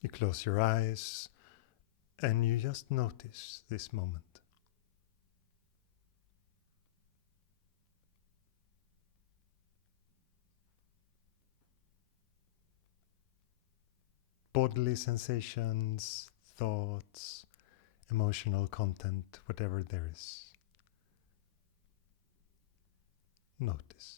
You close your eyes and you just notice this moment. Bodily sensations, thoughts, emotional content, whatever there is. Notice.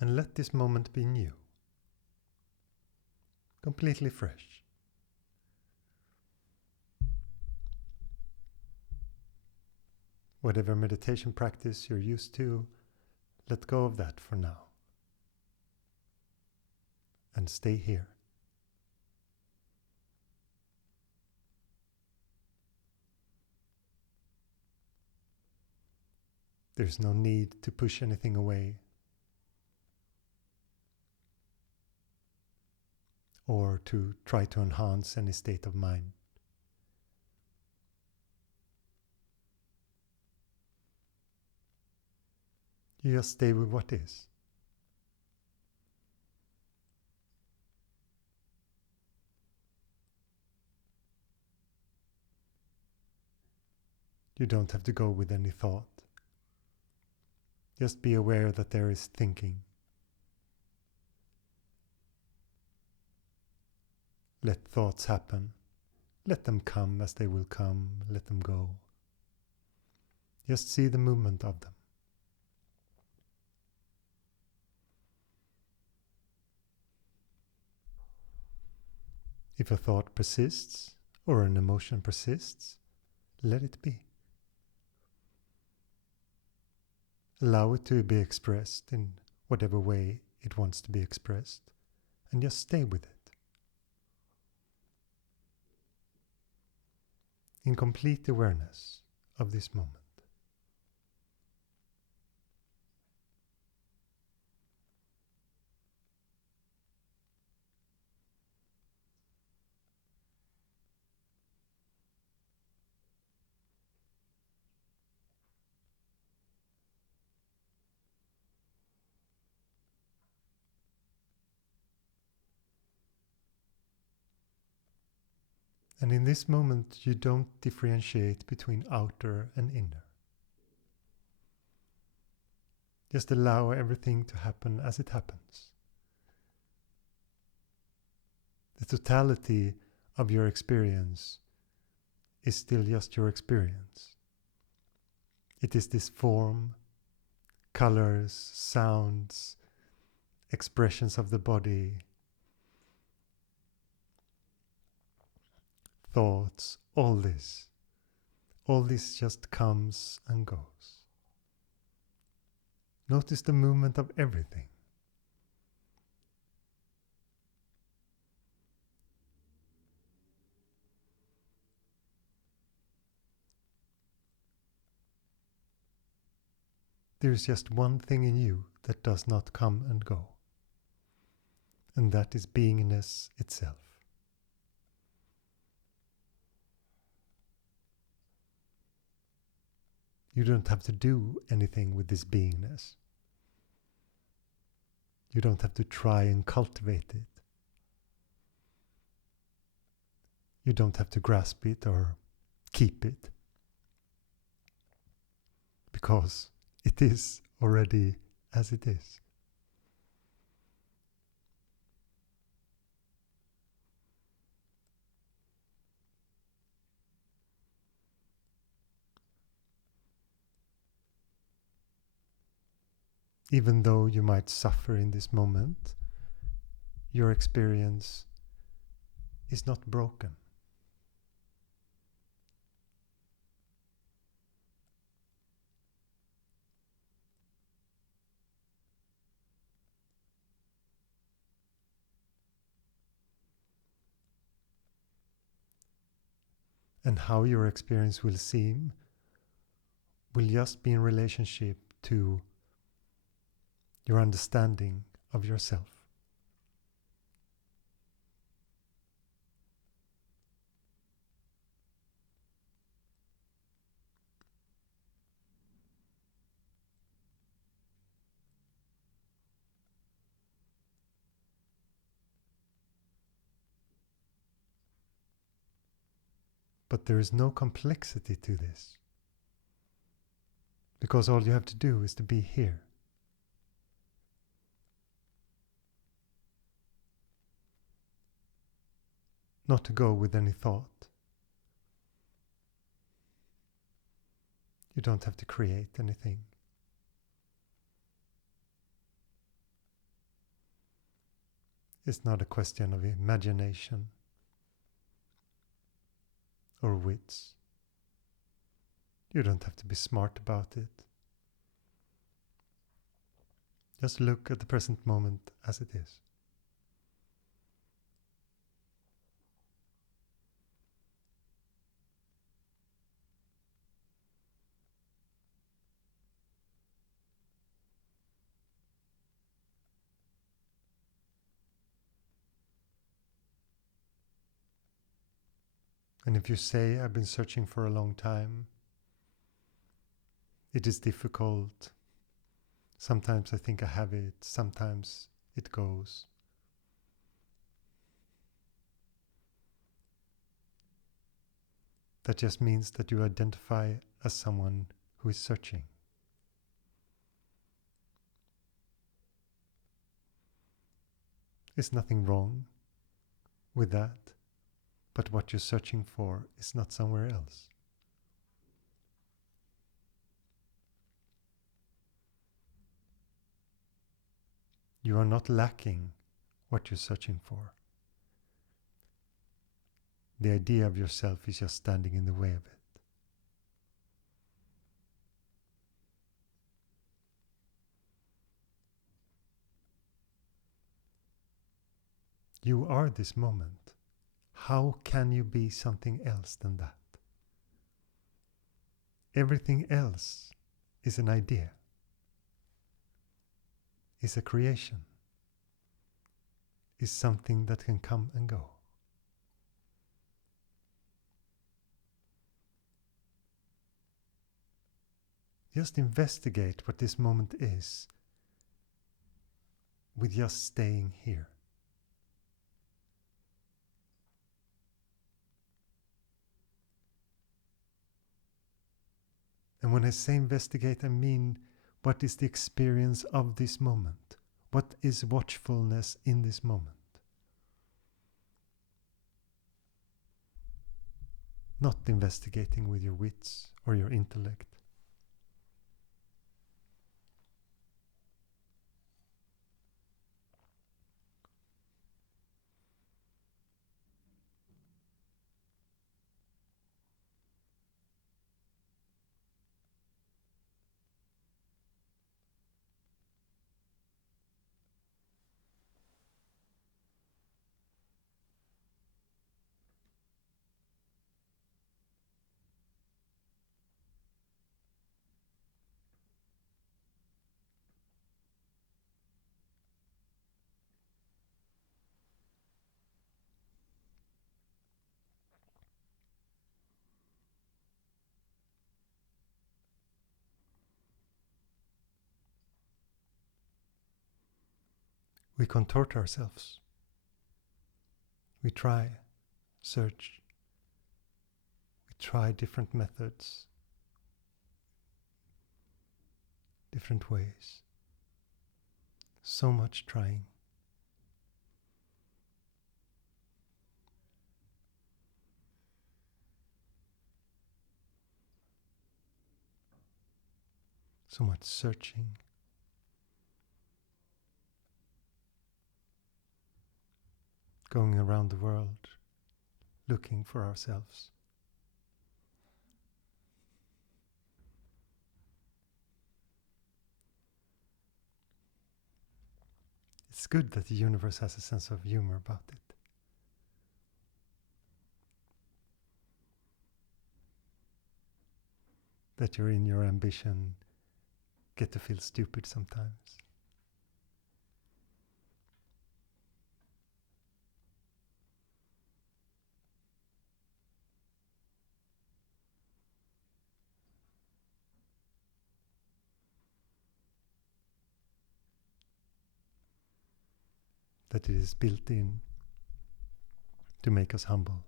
And let this moment be new, completely fresh. Whatever meditation practice you're used to, let go of that for now. And stay here. There's no need to push anything away or to try to enhance any state of mind. You just stay with what is. You don't have to go with any thought. Just be aware that there is thinking. Let thoughts happen. Let them come as they will come. Let them go. Just see the movement of them. If a thought persists or an emotion persists, let it be. Allow it to be expressed in whatever way it wants to be expressed, and just stay with it. In complete awareness of this moment. And in this moment, you don't differentiate between outer and inner. Just allow everything to happen as it happens. The totality of your experience is still just your experience. It is this form, colors, sounds, expressions of the body, thoughts, all this just comes and goes. Notice the movement of everything. There is just one thing in you that does not come and go, and that is beingness itself. You don't have to do anything with this beingness. You don't have to try and cultivate it. You don't have to grasp it or keep it. Because it is already as it is. Even though you might suffer in this moment, your experience is not broken. and how your experience will seem will just be in relationship to your understanding of yourself. But there is no complexity to this, because all you have to do is to be here. Not to go with any thought. You don't have to create anything. It's not a question of imagination or wits. You don't have to be smart about it. Just look at the present moment as it is. And if you say, I've been searching for a long time, it is difficult. Sometimes I think I have it, sometimes it goes. That just means that you identify as someone who is searching. There's nothing wrong with that, but what you're searching for is not somewhere else. You are not lacking what you're searching for. The idea of yourself is just standing in the way of it. You are this moment. How can you be something else than that? Everything else is an idea, is a creation, is something that can come and go. Just investigate what this moment is with just staying here. And when I say investigate, I mean, what is the experience of this moment? What is watchfulness in this moment? Not investigating with your wits or your intellect. We contort ourselves. We try, search. We try different methods, different ways. So much trying. So much searching. Going around the world, looking for ourselves. It's good that the universe has a sense of humor about it. that you're in your ambition get to feel stupid sometimes. That it is built in to make us humble.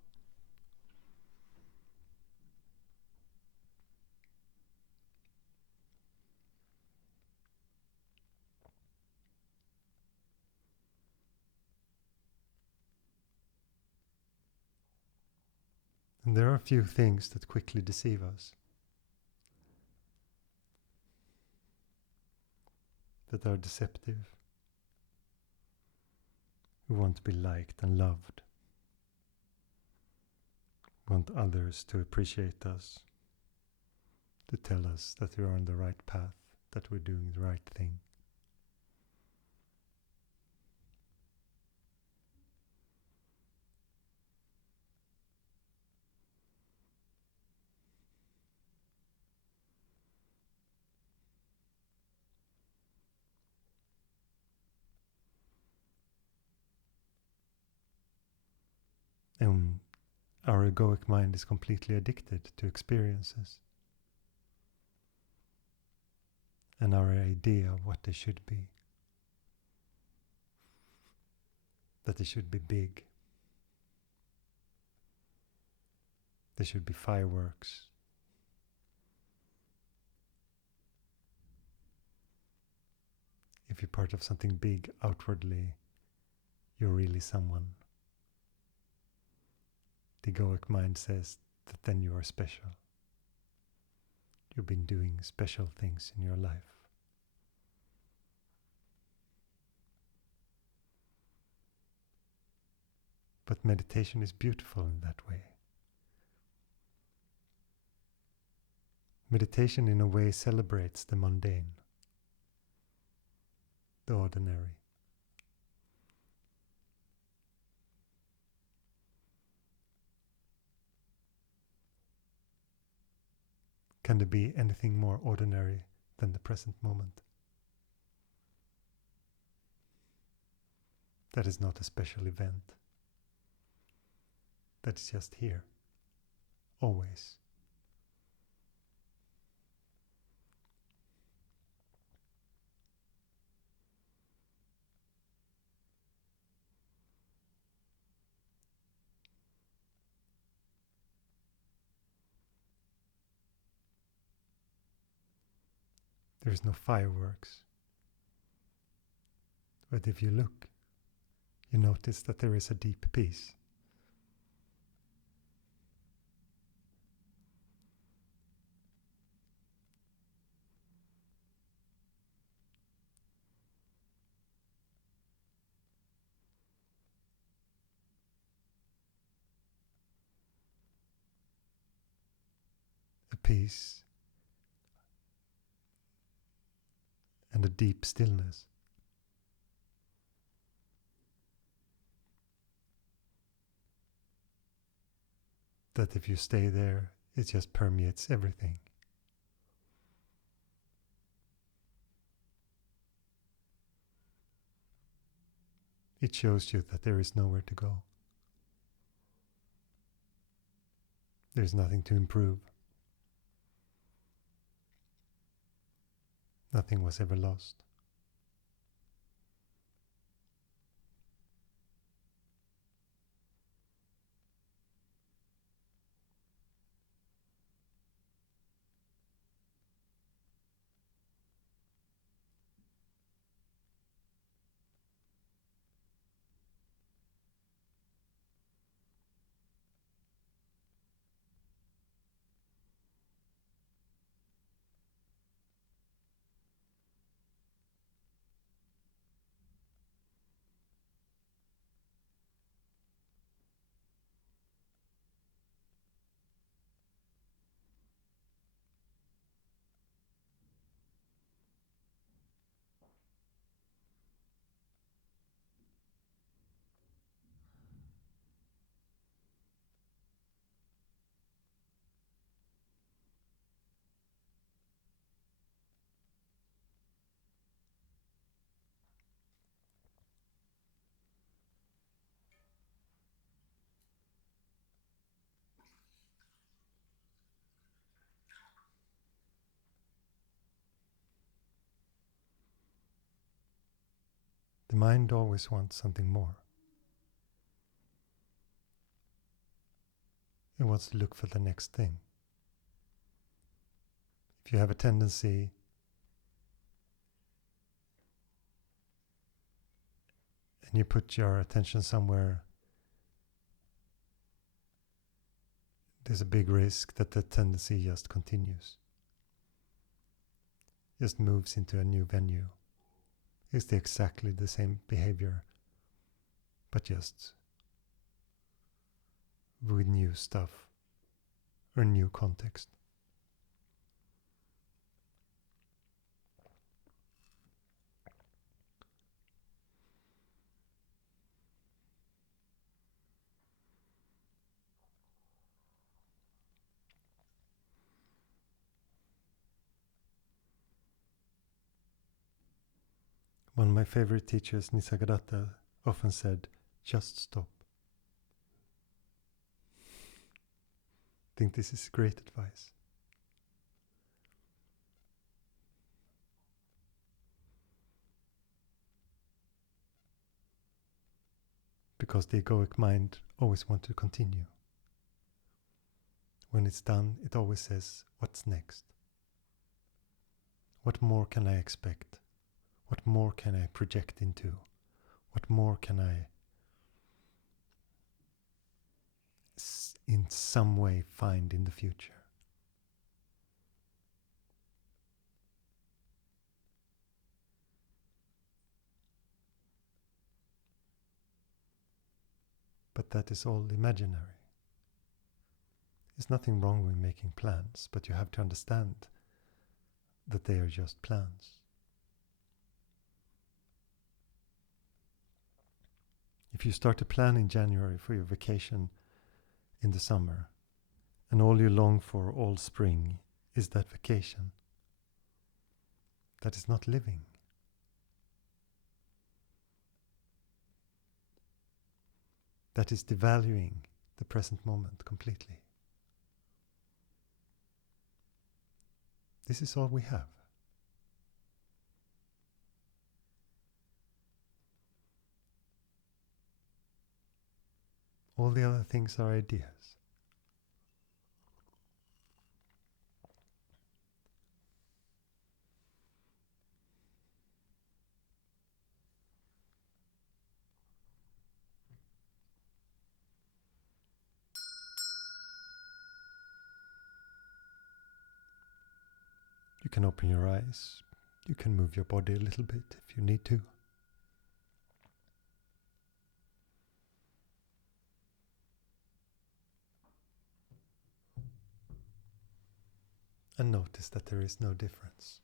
And there are a few things that quickly deceive us, that are deceptive. We want to be liked and loved. We want others to appreciate us, to tell us that we are on the right path, that we're doing the right thing. And our egoic mind is completely addicted to experiences and our idea of what they should be. That they should be big. They should be fireworks. If you're part of something big outwardly, you're really someone. The egoic mind says that then you are special. You've been doing special things in your life. But meditation is beautiful in that way. Meditation in a way celebrates the mundane, the ordinary. Can there be anything more ordinary than the present moment? That is not a special event. That is just here, always. There is no fireworks. But if you look, you notice that there is a deep peace. A peace and a deep stillness. That if you stay there, it just permeates everything. It shows you that there is nowhere to go. There is nothing to improve. Nothing was ever lost. The mind always wants something more. It wants to look for the next thing. If you have a tendency and you put your attention somewhere, there's a big risk that the tendency just continues. Just moves into a new venue. It's exactly the same behavior, but just with new stuff or new context. One of my favorite teachers, Nisargadatta, often said, just stop. I think this is great advice. Because the egoic mind always wants to continue. When it's done, it always says, what's next? What more can I expect? What more can I project into? What more can I in some way find in the future? But that is all imaginary. There's nothing wrong with making plans, but you have to understand that they are just plans. If you start to plan in January for your vacation in the summer, and all you long for all spring is that vacation, that is not living. That is devaluing the present moment completely. This is all we have. All the other things are ideas. You can open your eyes. You can move your body a little bit if you need to. And notice that there is no difference.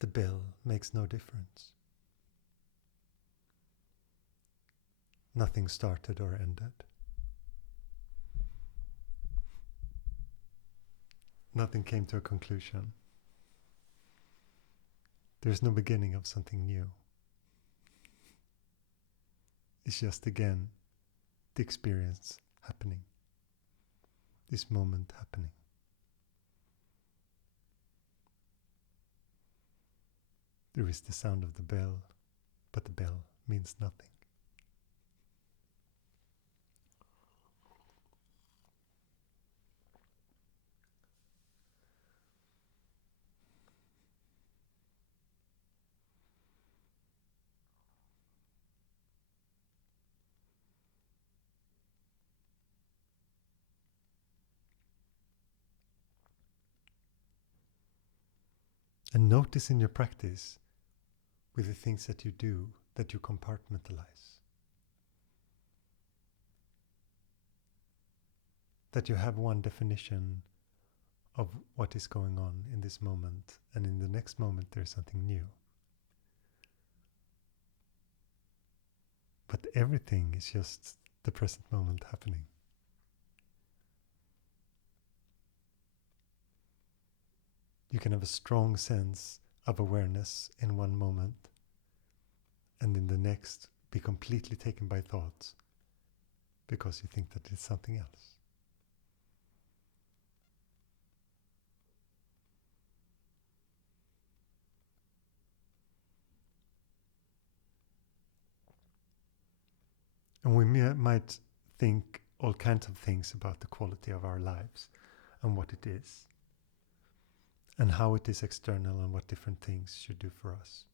The bell makes no difference. Nothing started or ended. Nothing came to a conclusion. There's no beginning of something new. It's just again the experience happening. This moment happening. There is the sound of the bell, but the bell means nothing. And notice in your practice, with the things that you do, that you compartmentalize. That you have one definition of what is going on in this moment, and in the next moment there's something new. But everything is just the present moment happening. You can have a strong sense of awareness in one moment, and in the next be completely taken by thoughts because you think that it's something else. And we might think all kinds of things about the quality of our lives and what it is, and how it is external and what different things should do for us,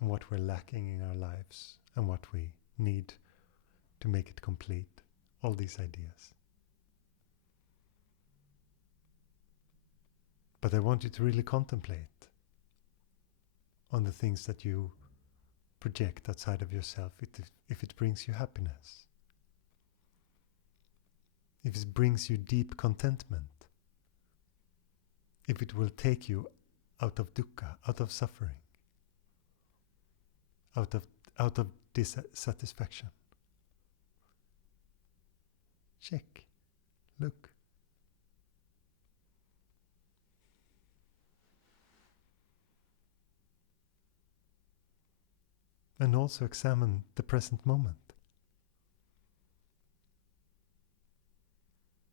and what we're lacking in our lives and what we need to make it complete. All these ideas. But I want you to really contemplate on the things that you project outside of yourself, if it brings you happiness, if it brings you deep contentment, if it will take you out of dukkha, out of suffering, out of dissatisfaction. Check. Look. And also examine the present moment.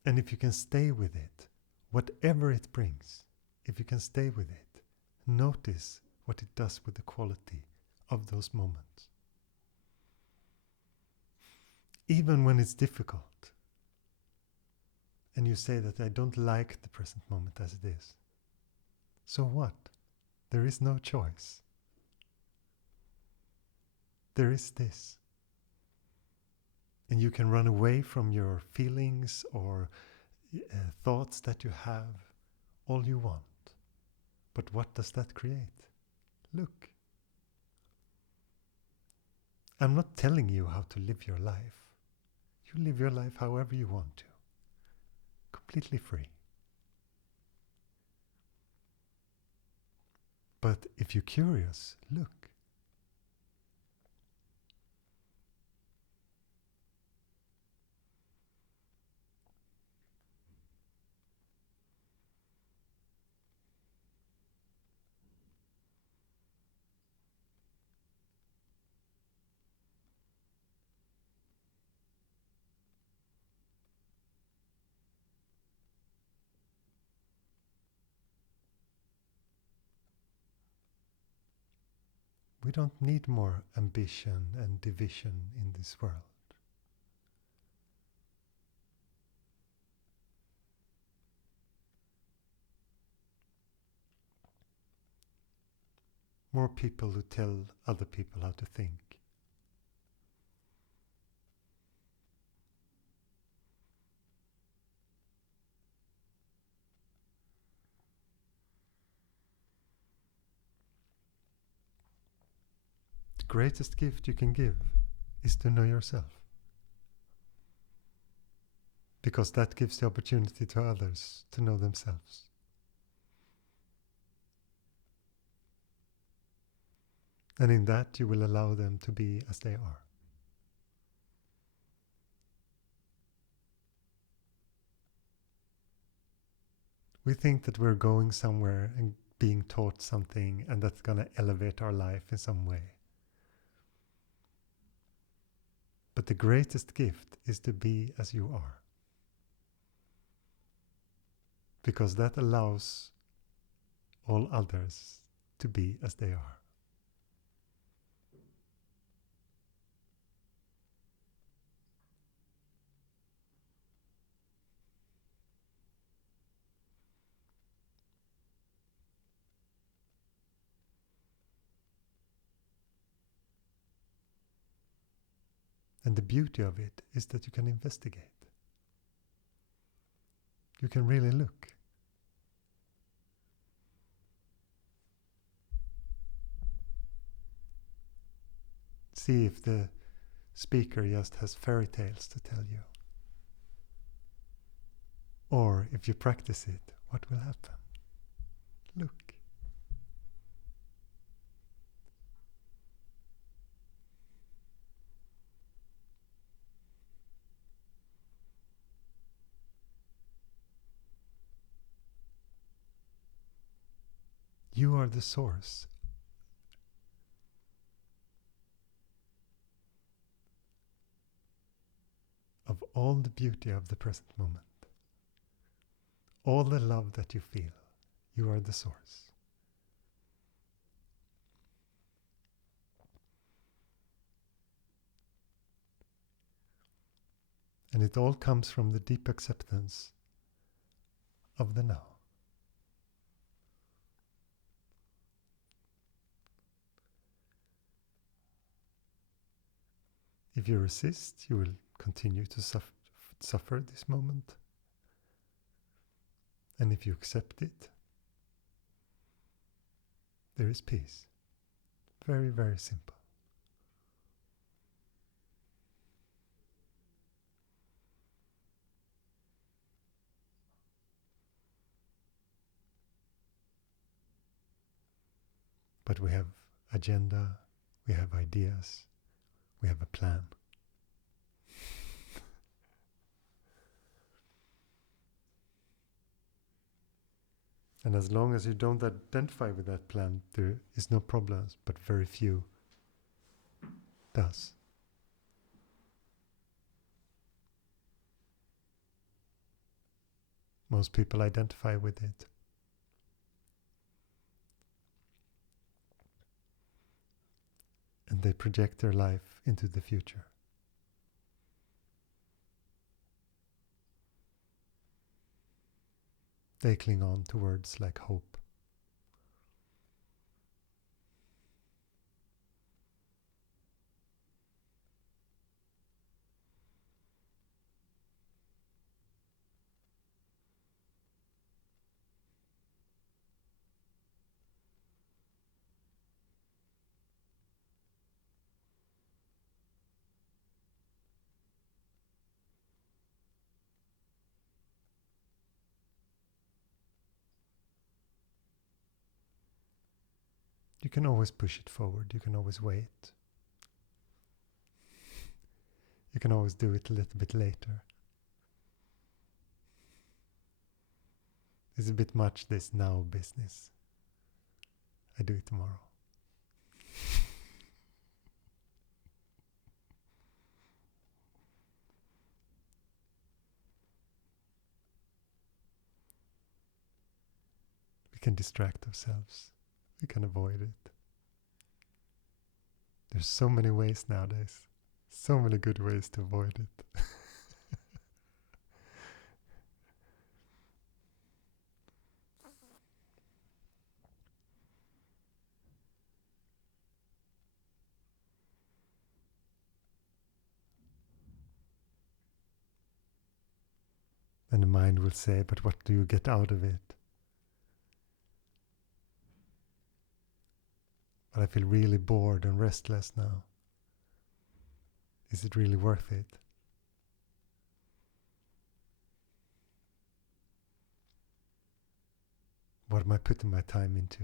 And if you can stay with it, whatever it brings, if you can stay with it, notice what it does with the quality of those moments. Even when it's difficult, and you say that I don't like the present moment as it is, so what? There is no choice. There is this. And you can run away from your feelings or thoughts that you have all you want. But what does that create? Look. I'm not telling you how to live your life. You live your life however you want to. Completely free. But if you're curious, look. We don't need more ambition and division in this world. More people who tell other people how to think. The greatest gift you can give is to know yourself. Because that gives the opportunity to others to know themselves. And in that you will allow them to be as they are. We think that we're going somewhere and being taught something and that's going to elevate our life in some way. But the greatest gift is to be as you are. Because that allows all others to be as they are. And the beauty of it is that you can investigate. You can really look. See if the speaker just has fairy tales to tell you. Or if you practice it, what will happen? Look. You are the source. Of all the beauty of the present moment. All the love that you feel, you are the source. And it all comes from the deep acceptance of the now. If you resist, you will continue to suffer this moment. And if you accept it, there is peace. Very, very simple. But we have agenda, we have ideas, we have a plan. And as long as you don't identify with that plan, there is no problems, but very few does. Most people identify with it. And they project their life into the future. They cling on to words like hope. You can always push it forward. You can always wait. You can always do it a little bit later. It's a bit much, this now business. I do it tomorrow. We can distract ourselves. We can avoid it. There's so many ways nowadays. So many good ways to avoid it. And the mind will say, but what do you get out of it? But I feel really bored and restless now. Is it really worth it? What am I putting my time into?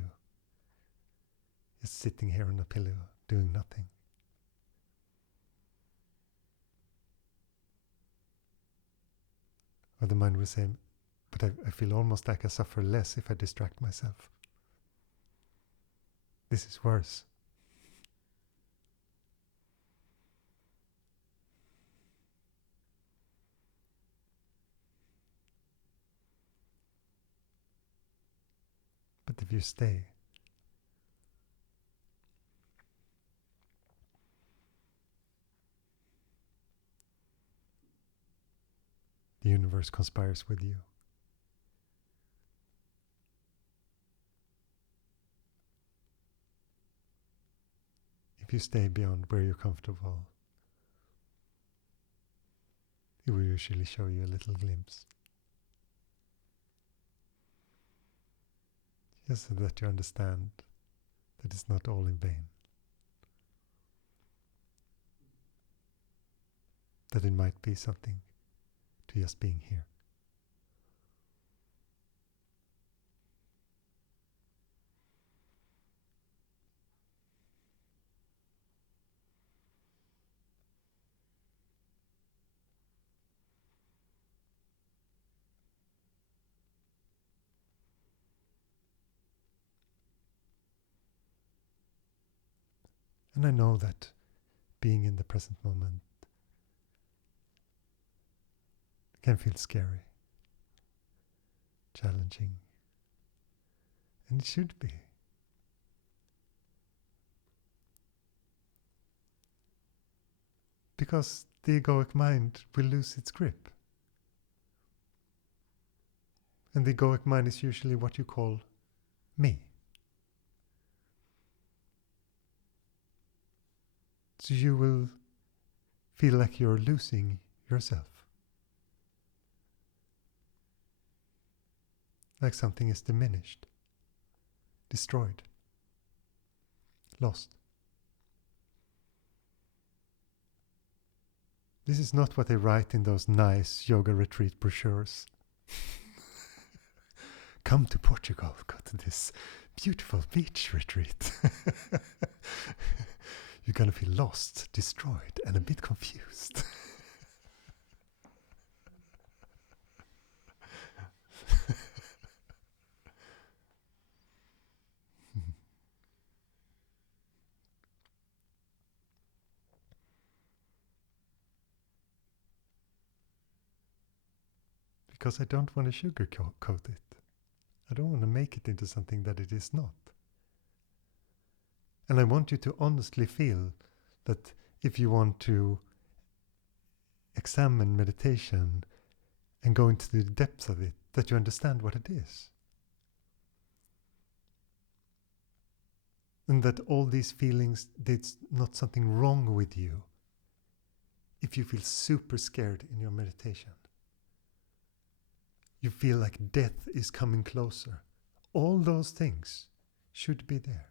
Just sitting here on a pillow, doing nothing. Or the mind will say, but I feel almost like I suffer less if I distract myself. This is worse. But if you stay, the universe conspires with you. If you stay beyond where you're comfortable, it will usually show you a little glimpse. Just so that you understand that it's not all in vain. That it might be something to just being here. And I know that being in the present moment can feel scary, challenging, and it should be. Because the egoic mind will lose its grip. And the egoic mind is usually what you call me. So you will feel like you're losing yourself. Like something is diminished, destroyed, lost. This is not what they write in those nice yoga retreat brochures. Come to Portugal, go to this beautiful beach retreat. You're going to feel lost, destroyed, and a bit confused. Because I don't want to sugarcoat it. I don't want to make it into something that it is not. And I want you to honestly feel that if you want to examine meditation and go into the depths of it, that you understand what it is. And that all these feelings, there's not something wrong with you if you feel super scared in your meditation. You feel like death is coming closer. All those things should be there.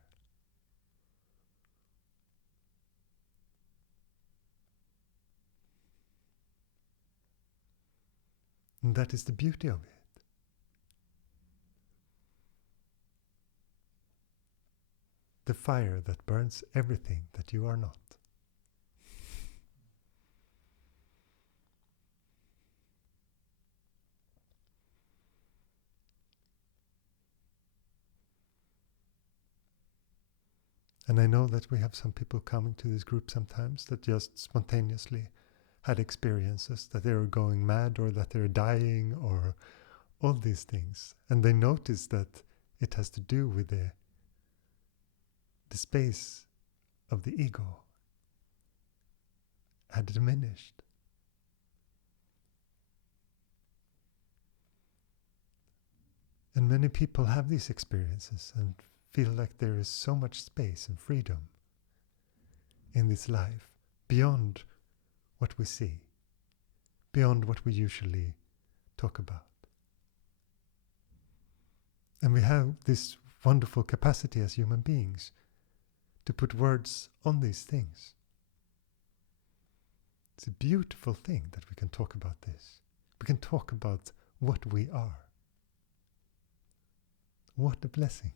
And that is the beauty of it. The fire that burns everything that you are not. And I know that we have some people coming to this group sometimes that just spontaneously had experiences that they were going mad or that they're dying or all these things. And they notice that it has to do with the space of the ego had diminished. And many people have these experiences and feel like there is so much space and freedom in this life beyond what we see, beyond what we usually talk about. And we have this wonderful capacity as human beings to put words on these things. It's a beautiful thing that we can talk about this. We can talk about what we are. What a blessing.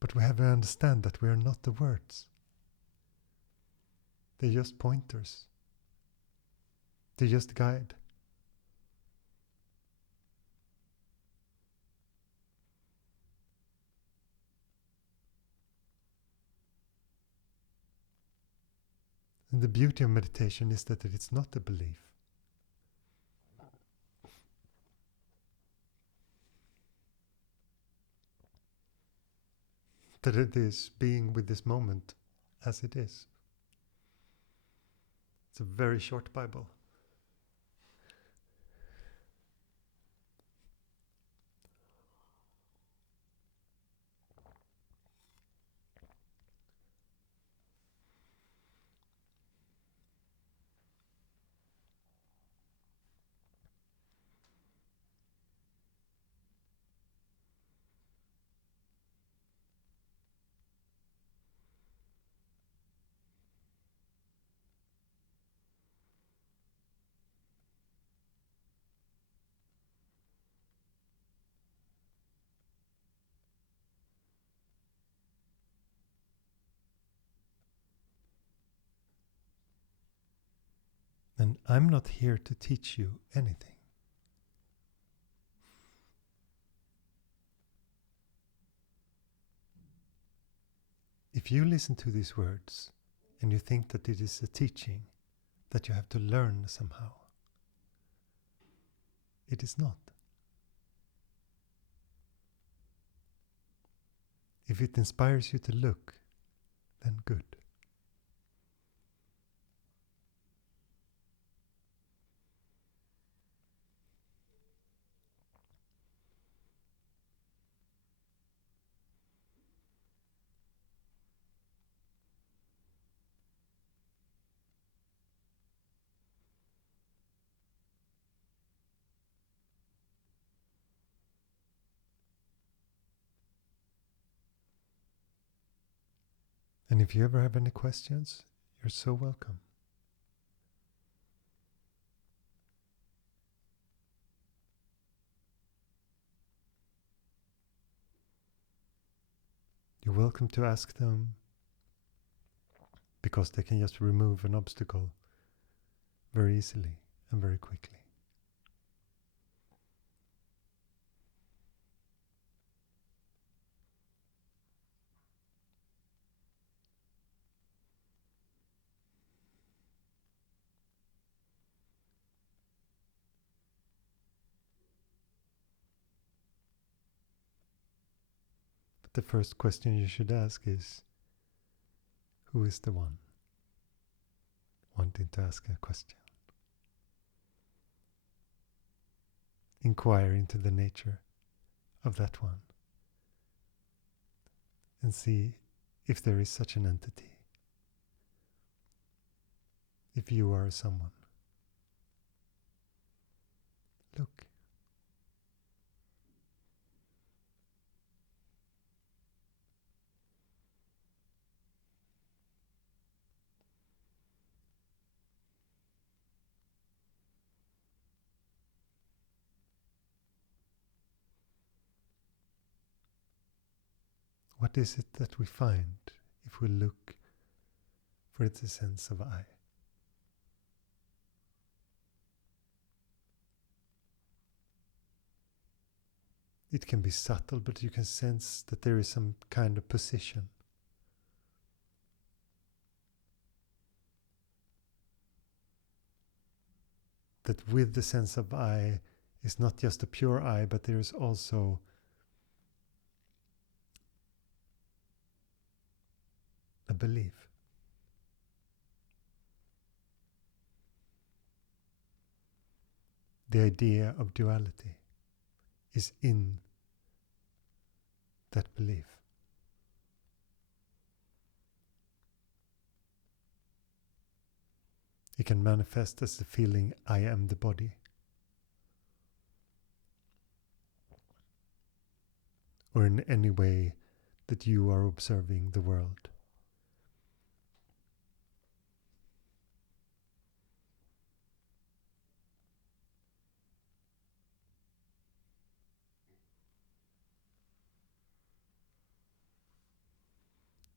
But we have to understand that we are not the words. They're just pointers. They're just guide. And the beauty of meditation is that it's not a belief. That it is being with this moment as it is. It's a very short Bible. And I'm not here to teach you anything. If you listen to these words and you think that it is a teaching that you have to learn somehow, it is not. If it inspires you to look, then good. And if you ever have any questions, you're so welcome. You're welcome to ask them, because they can just remove an obstacle very easily and very quickly. But the first question you should ask is, who is the one wanting to ask a question? Inquire into the nature of that one and see if there is such an entity. If you are someone, look. What is it that we find if we look for the sense of I? It can be subtle, but you can sense that there is some kind of position. That with the sense of I is not just a pure I, but there is also a belief. The idea of duality is in that belief. It can manifest as the feeling, I am the body. Or in any way that you are observing the world.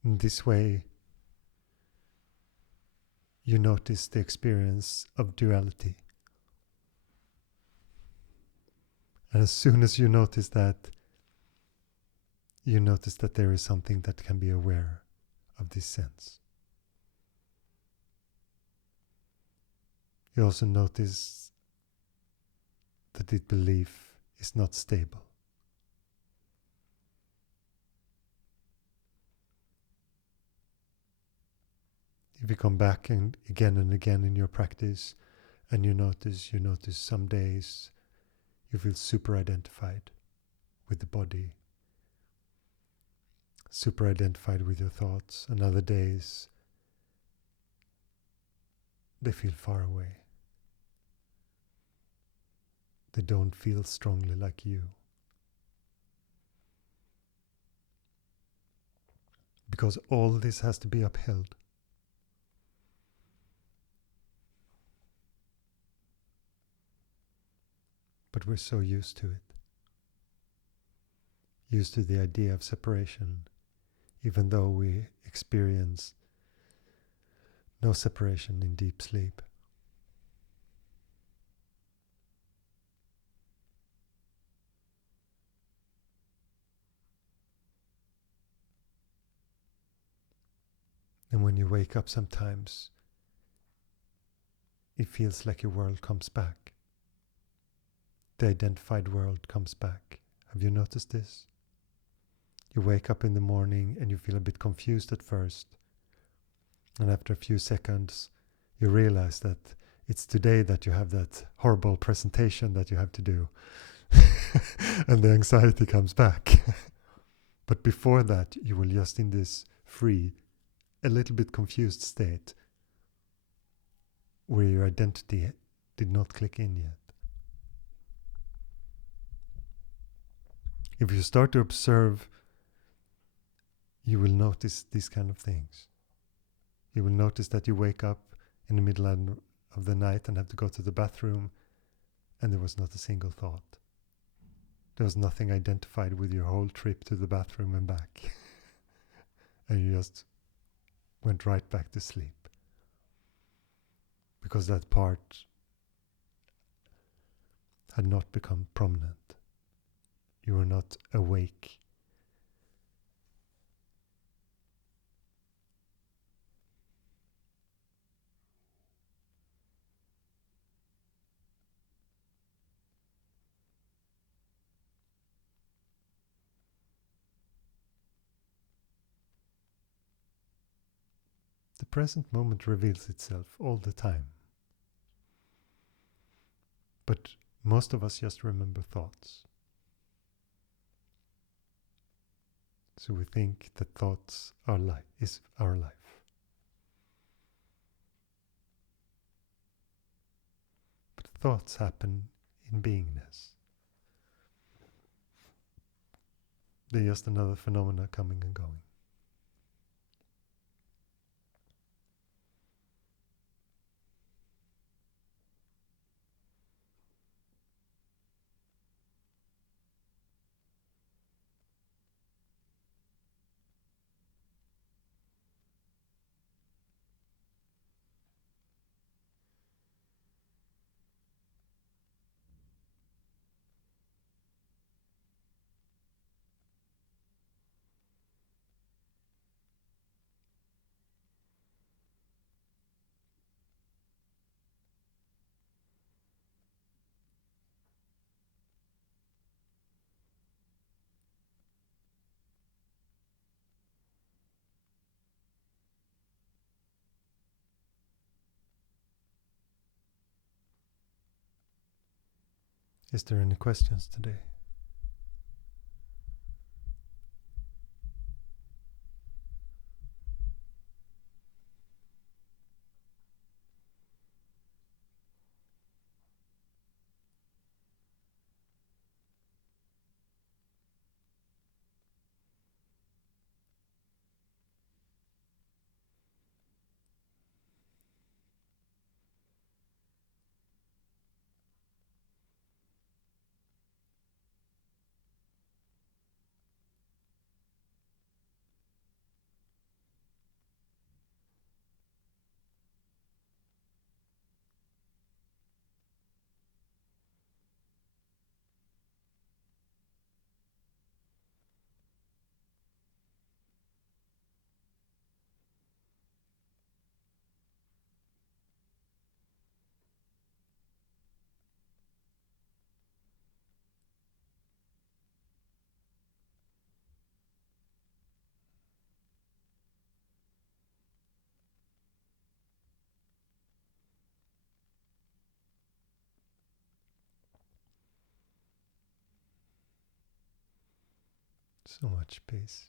In this way, you notice the experience of duality. And as soon as you notice that there is something that can be aware of this sense. You also notice that the belief is not stable. If you come back and again in your practice and you notice some days you feel super identified with the body, super identified with your thoughts, and other days they feel far away. They don't feel strongly like you. Because all this has to be upheld. But we're so used to it. Used to the idea of separation, even though we experience no separation in deep sleep. And when you wake up sometimes, it feels like your world comes back. The identified world comes back. Have you noticed this? You wake up in the morning and you feel a bit confused at first. And after a few seconds, you realize that it's today that you have that horrible presentation that you have to do. And the anxiety comes back. But before that, you were just in this free, a little bit confused state where your identity did not click in yet. If you start to observe you will notice these kind of things. You will notice that you wake up in the middle of the night and have to go to the bathroom, and there was not a single thought. There was nothing identified with your whole trip to the bathroom and back. And you just went right back to sleep. Because that part had not become prominent. You were not awake. The present moment reveals itself all the time. But most of us just remember thoughts. So we think that thoughts is our life. But thoughts happen in beingness. They're just another phenomena coming and going. Is there any questions today? So much peace.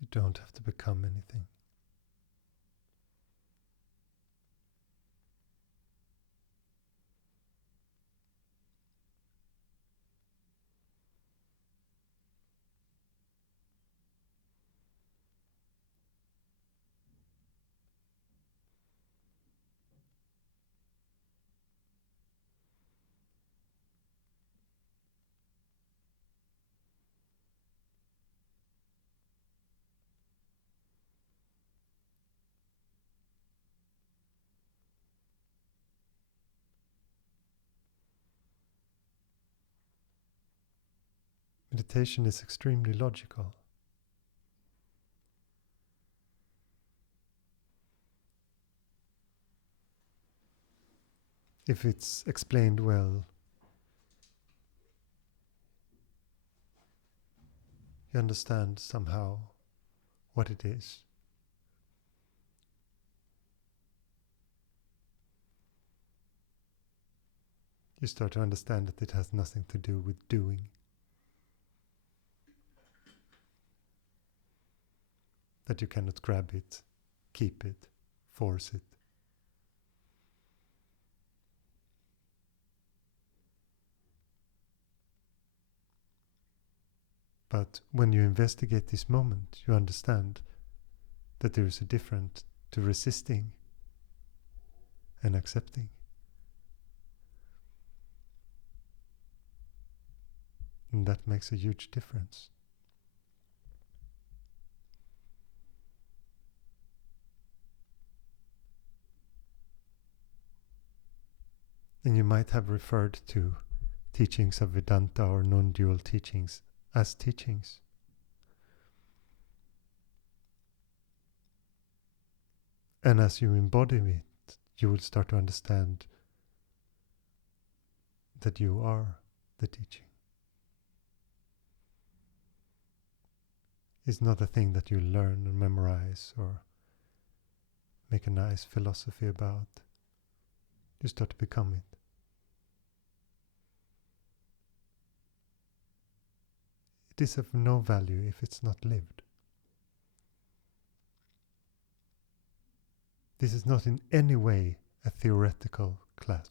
You don't have to become anything. Meditation is extremely logical. If it's explained well, you understand somehow what it is. You start to understand that it has nothing to do with doing. That you cannot grab it, keep it, force it. But when you investigate this moment, you understand that there is a difference to resisting and accepting. And that makes a huge difference. And you might have referred to teachings of Vedanta or non-dual teachings as teachings. And as you embody it, you will start to understand that you are the teaching. It's not a thing that you learn and memorize or make a nice philosophy about. You start to become it. It is of no value if it's not lived. This is not in any way a theoretical class.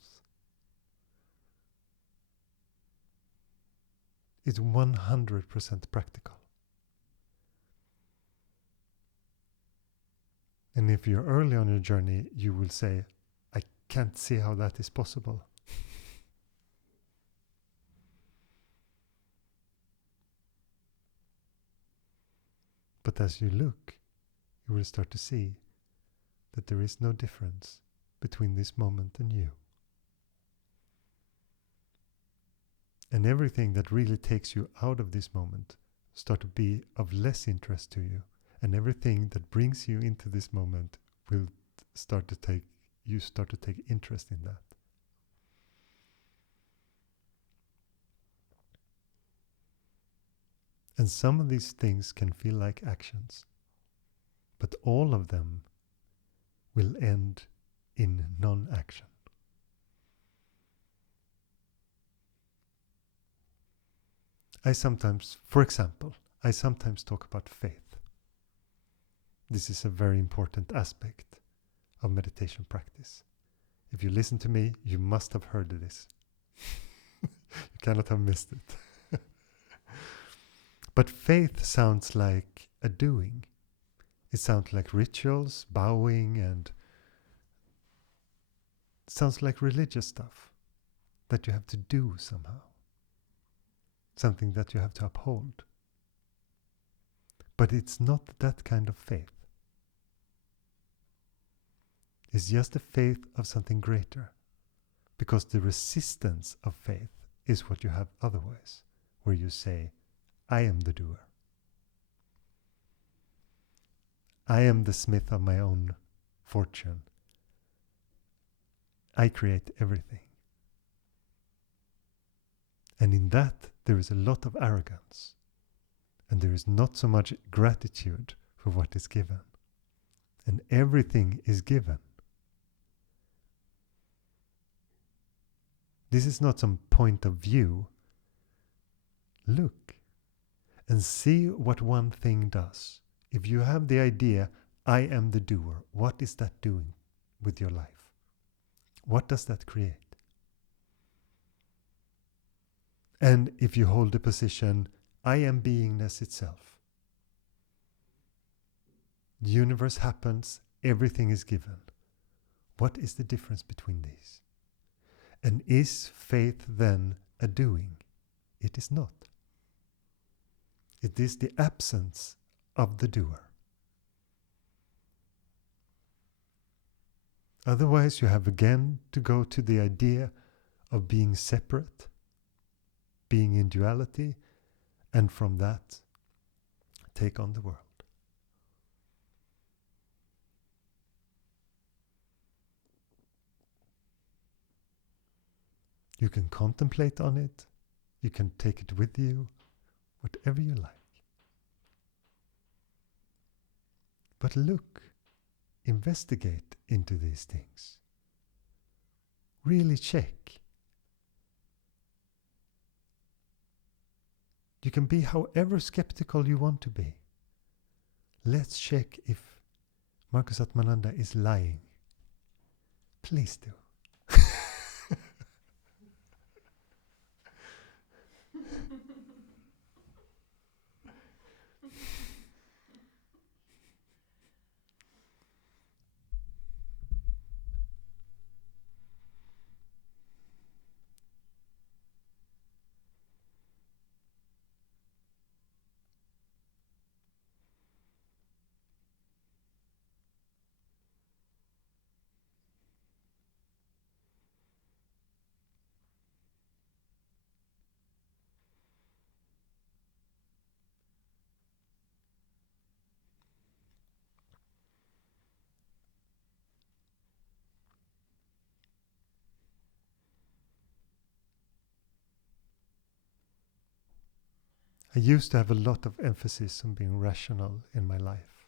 It's 100% practical. And if you're early on your journey, you will say, I can't see how that is possible. But as you look, you will start to see that there is no difference between this moment and you. And everything that really takes you out of this moment start to be of less interest to you. And everything that brings you into this moment will start to take interest in that. And some of these things can feel like actions, but all of them will end in non-action. For example, I sometimes talk about faith. This is a very important aspect of meditation practice. If you listen to me, you must have heard of this. You cannot have missed it. But faith sounds like a doing. It sounds like rituals, bowing, and it sounds like religious stuff that you have to do somehow. Something that you have to uphold. But it's not that kind of faith. It's just the faith of something greater. Because the resistance of faith is what you have otherwise, where you say, I am the doer. I am the smith of my own fortune. I create everything. And in that, there is a lot of arrogance. And there is not so much gratitude for what is given. And everything is given. This is not some point of view. Look and see what one thing does. If you have the idea, I am the doer, what is that doing with your life? What does that create? And if you hold the position, I am beingness itself. The universe happens, everything is given. What is the difference between these? And is faith then a doing? It is not. It is the absence of the doer. Otherwise, you have again to go to the idea of being separate, being in duality, And from that, take on the world. You can contemplate on it. You can take it with you. Whatever you like. But look, investigate into these things. Really check. You can be however skeptical you want to be. Let's check if Marcus Atmananda is lying. Please do. I used to have a lot of emphasis on being rational in my life.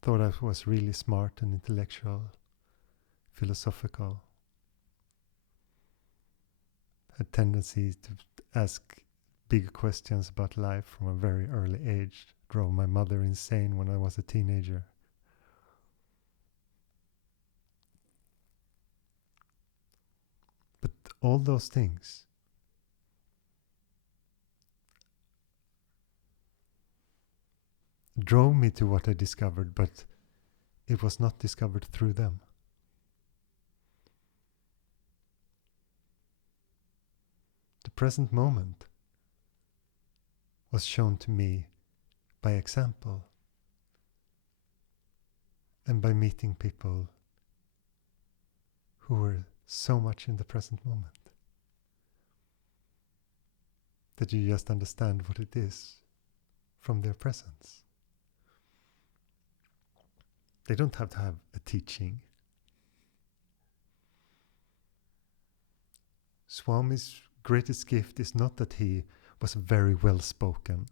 Thought I was really smart and intellectual, philosophical. Had tendency to ask big questions about life from a very early age. Drove my mother insane when I was a teenager. But all those things drove me to what I discovered, but it was not discovered through them. The present moment was shown to me by example and by meeting people who were so much in the present moment that you just understand what it is from their presence. They don't have to have a teaching. Swami's greatest gift is not that he was very well spoken.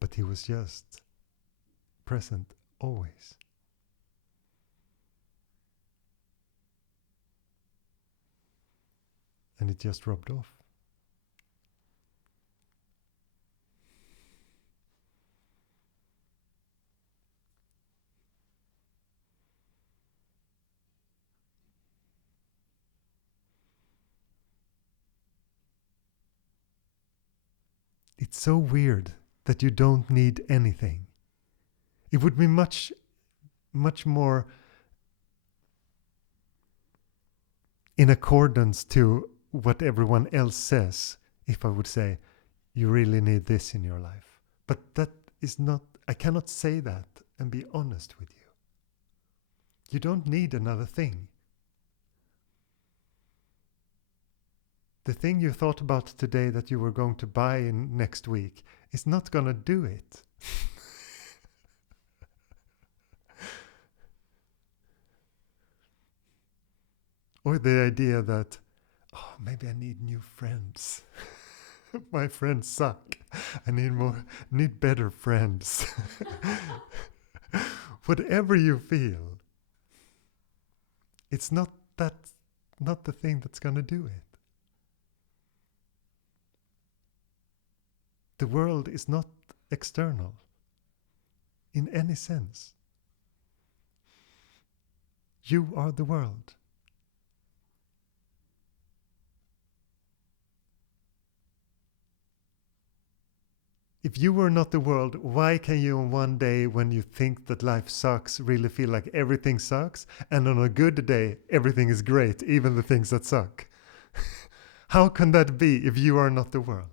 But he was just present always. And it just rubbed off. It's so weird that you don't need anything. It would be much more in accordance to what everyone else says if I would say, you really need this in your life. But that is not, I cannot say that and be honest with you. You don't need another thing. The thing you thought about today that you were going to buy in next week is not going to do it. Or the idea that, oh, maybe I need new friends. My friends suck. I need better friends. Whatever you feel, it's not the thing that's going to do it. The world is not external in any sense. You are the world. If you were not the world, why can you on one day when you think that life sucks really feel like everything sucks, and on a good day everything is great, even the things that suck? How can that be if you are not the world?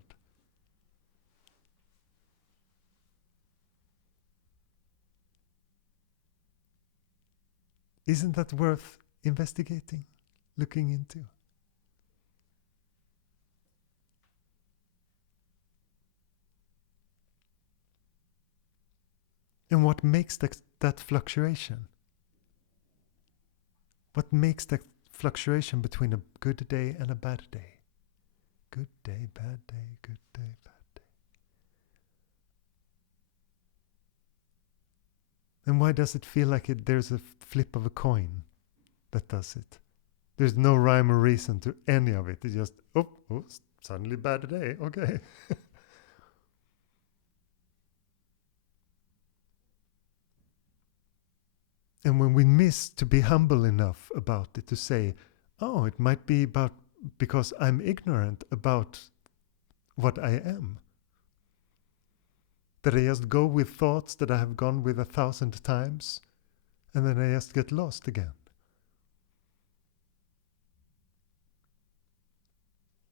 Isn't that worth investigating, looking into? And what makes that fluctuation? What makes that fluctuation between a good day and a bad day? Good day, bad day, good day, bad day. And why does it feel like there's a flip of a coin that does it? There's no rhyme or reason to any of it. It's just, oh, suddenly bad day, okay. And when we miss to be humble enough about it to say, oh, it might be because I'm ignorant about what I am. That I just go with thoughts that I have gone with 1,000 times, and then I just get lost again.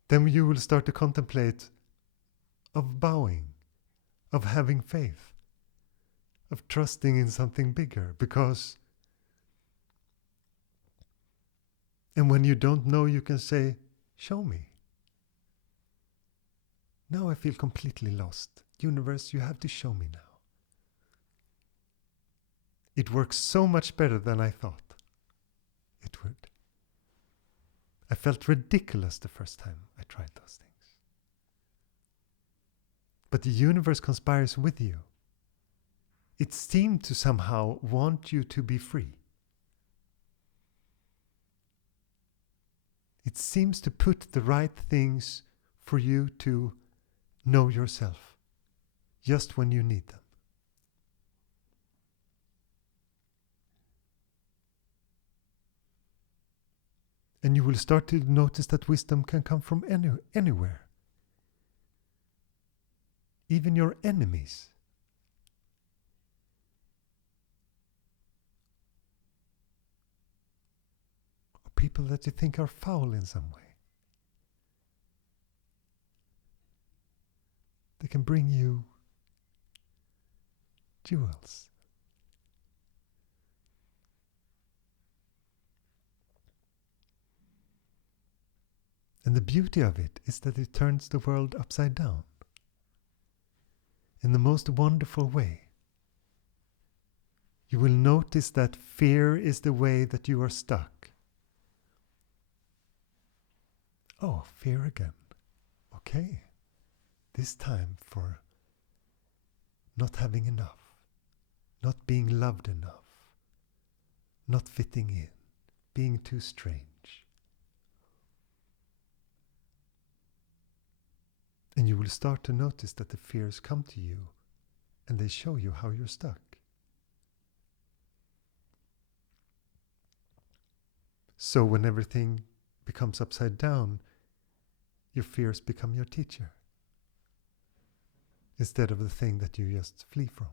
Then you will start to contemplate of bowing, of having faith, of trusting in something bigger, and when you don't know, you can say, show me. Now I feel completely lost. Universe, you have to show me now. It works so much better than I thought it would. I felt ridiculous the first time I tried those things. But the universe conspires with you. It seemed to somehow want you to be free. It seems to put the right things for you to know yourself just when you need them. And you will start to notice that wisdom can come from anywhere. Even your enemies. Or people that you think are foul in some way. They can bring you jewels. And the beauty of it is that it turns the world upside down in the most wonderful way. You will notice that fear is the way that you are stuck. Oh, fear again. Okay. This time for not having enough, not being loved enough, not fitting in, being too strange. And you will start to notice that the fears come to you and they show you how you're stuck. So when everything becomes upside down, your fears become your teacher instead of the thing that you just flee from.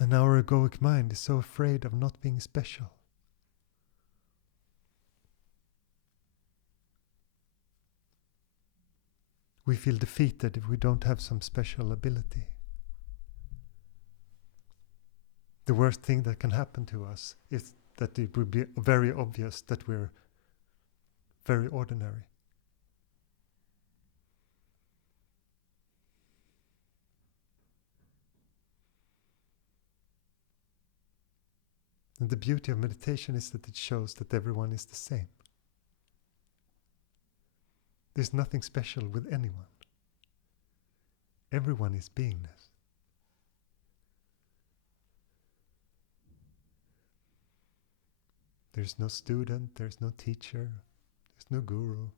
And our egoic mind is so afraid of not being special. We feel defeated if we don't have some special ability. The worst thing that can happen to us is that it would be very obvious that we're very ordinary. And the beauty of meditation is that it shows that everyone is the same. There's nothing special with anyone. Everyone is beingness. There's no student, there's no teacher, there's no guru.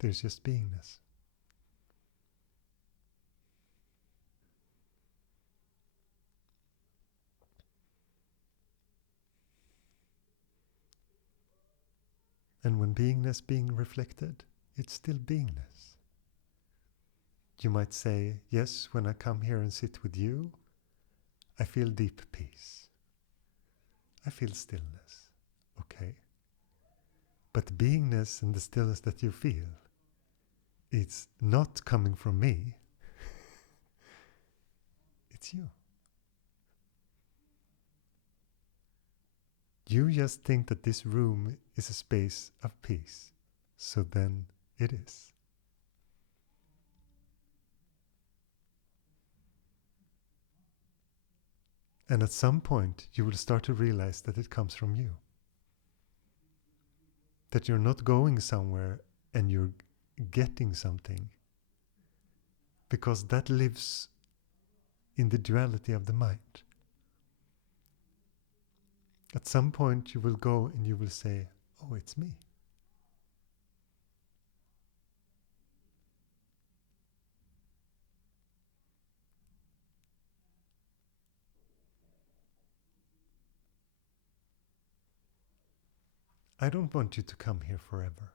There's just beingness. And when beingness being reflected, it's still beingness. You might say, yes, when I come here and sit with you, I feel deep peace. I feel stillness. Okay. But beingness and the stillness that you feel, it's not coming from me. It's you. You just think that this room is a space of peace. So then it is. And at some point, you will start to realize that it comes from you. That you're not going somewhere and you're getting something. Because that lives in the duality of the mind. At some point, you will go and you will say, oh, it's me. I don't want you to come here forever.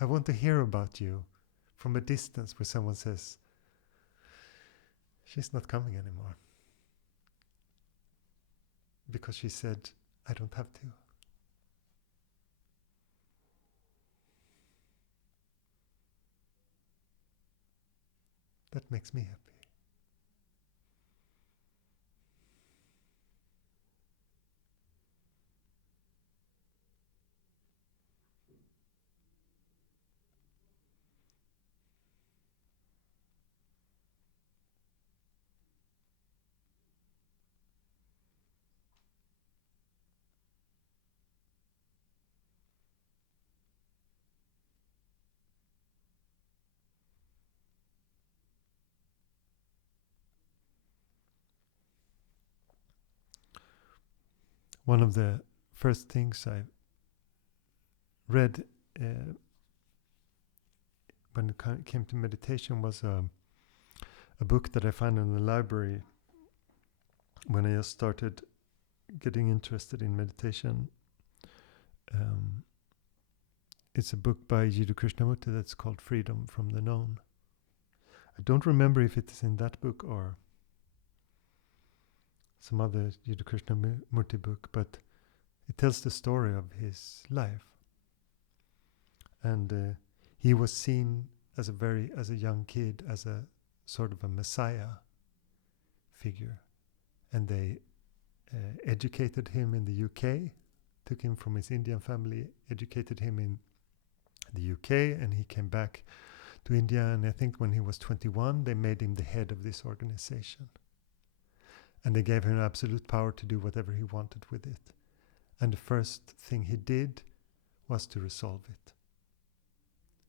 I want to hear about you from a distance where someone says, she's not coming anymore. Because she said, I don't have to. That makes me happy. One of the first things I read when it came to meditation was a book that I found in the library when I just started getting interested in meditation. It's a book by Jiddu Krishnamurti that's called Freedom from the Known. I don't remember if it is in that book or some other Jiddu Krishnamurti book, but it tells the story of his life. And he was seen as a young kid as a sort of a messiah figure. And they educated him in the UK, took him from his Indian family, educated him in the UK, and he came back to India. And I think when he was 21, they made him the head of this organization. And they gave him absolute power to do whatever he wanted with it. And the first thing he did was to resolve it.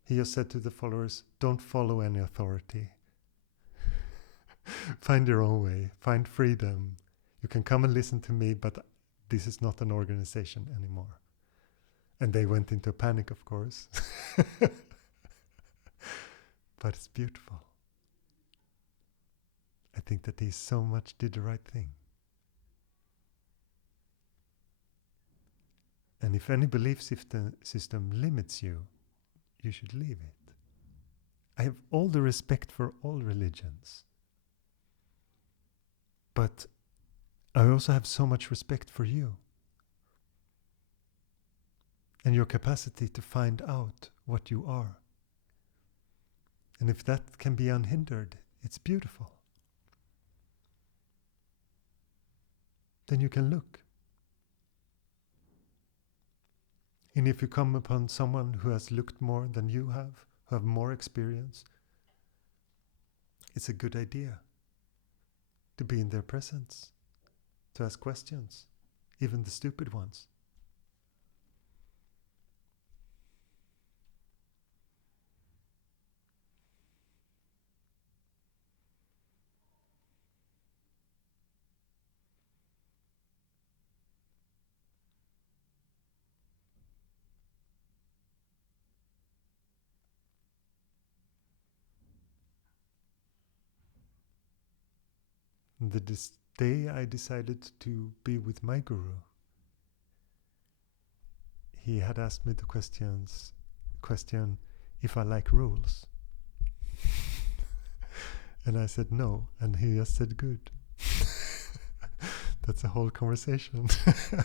He just said to the followers, don't follow any authority. Find your own way. Find freedom. You can come and listen to me, but this is not an organization anymore. And they went into a panic, of course. But it's beautiful. I think that he so much did the right thing. And if any belief system limits you, you should leave it. I have all the respect for all religions. But I also have so much respect for you. And your capacity to find out what you are. And if that can be unhindered, it's beautiful. Then you can look. And if you come upon someone who has looked more than you have, who have more experience, it's a good idea to be in their presence, to ask questions, even the stupid ones. This day I decided to be with my guru. He had asked me the question if I like rules. And I said no, and he just said good. That's a whole conversation. I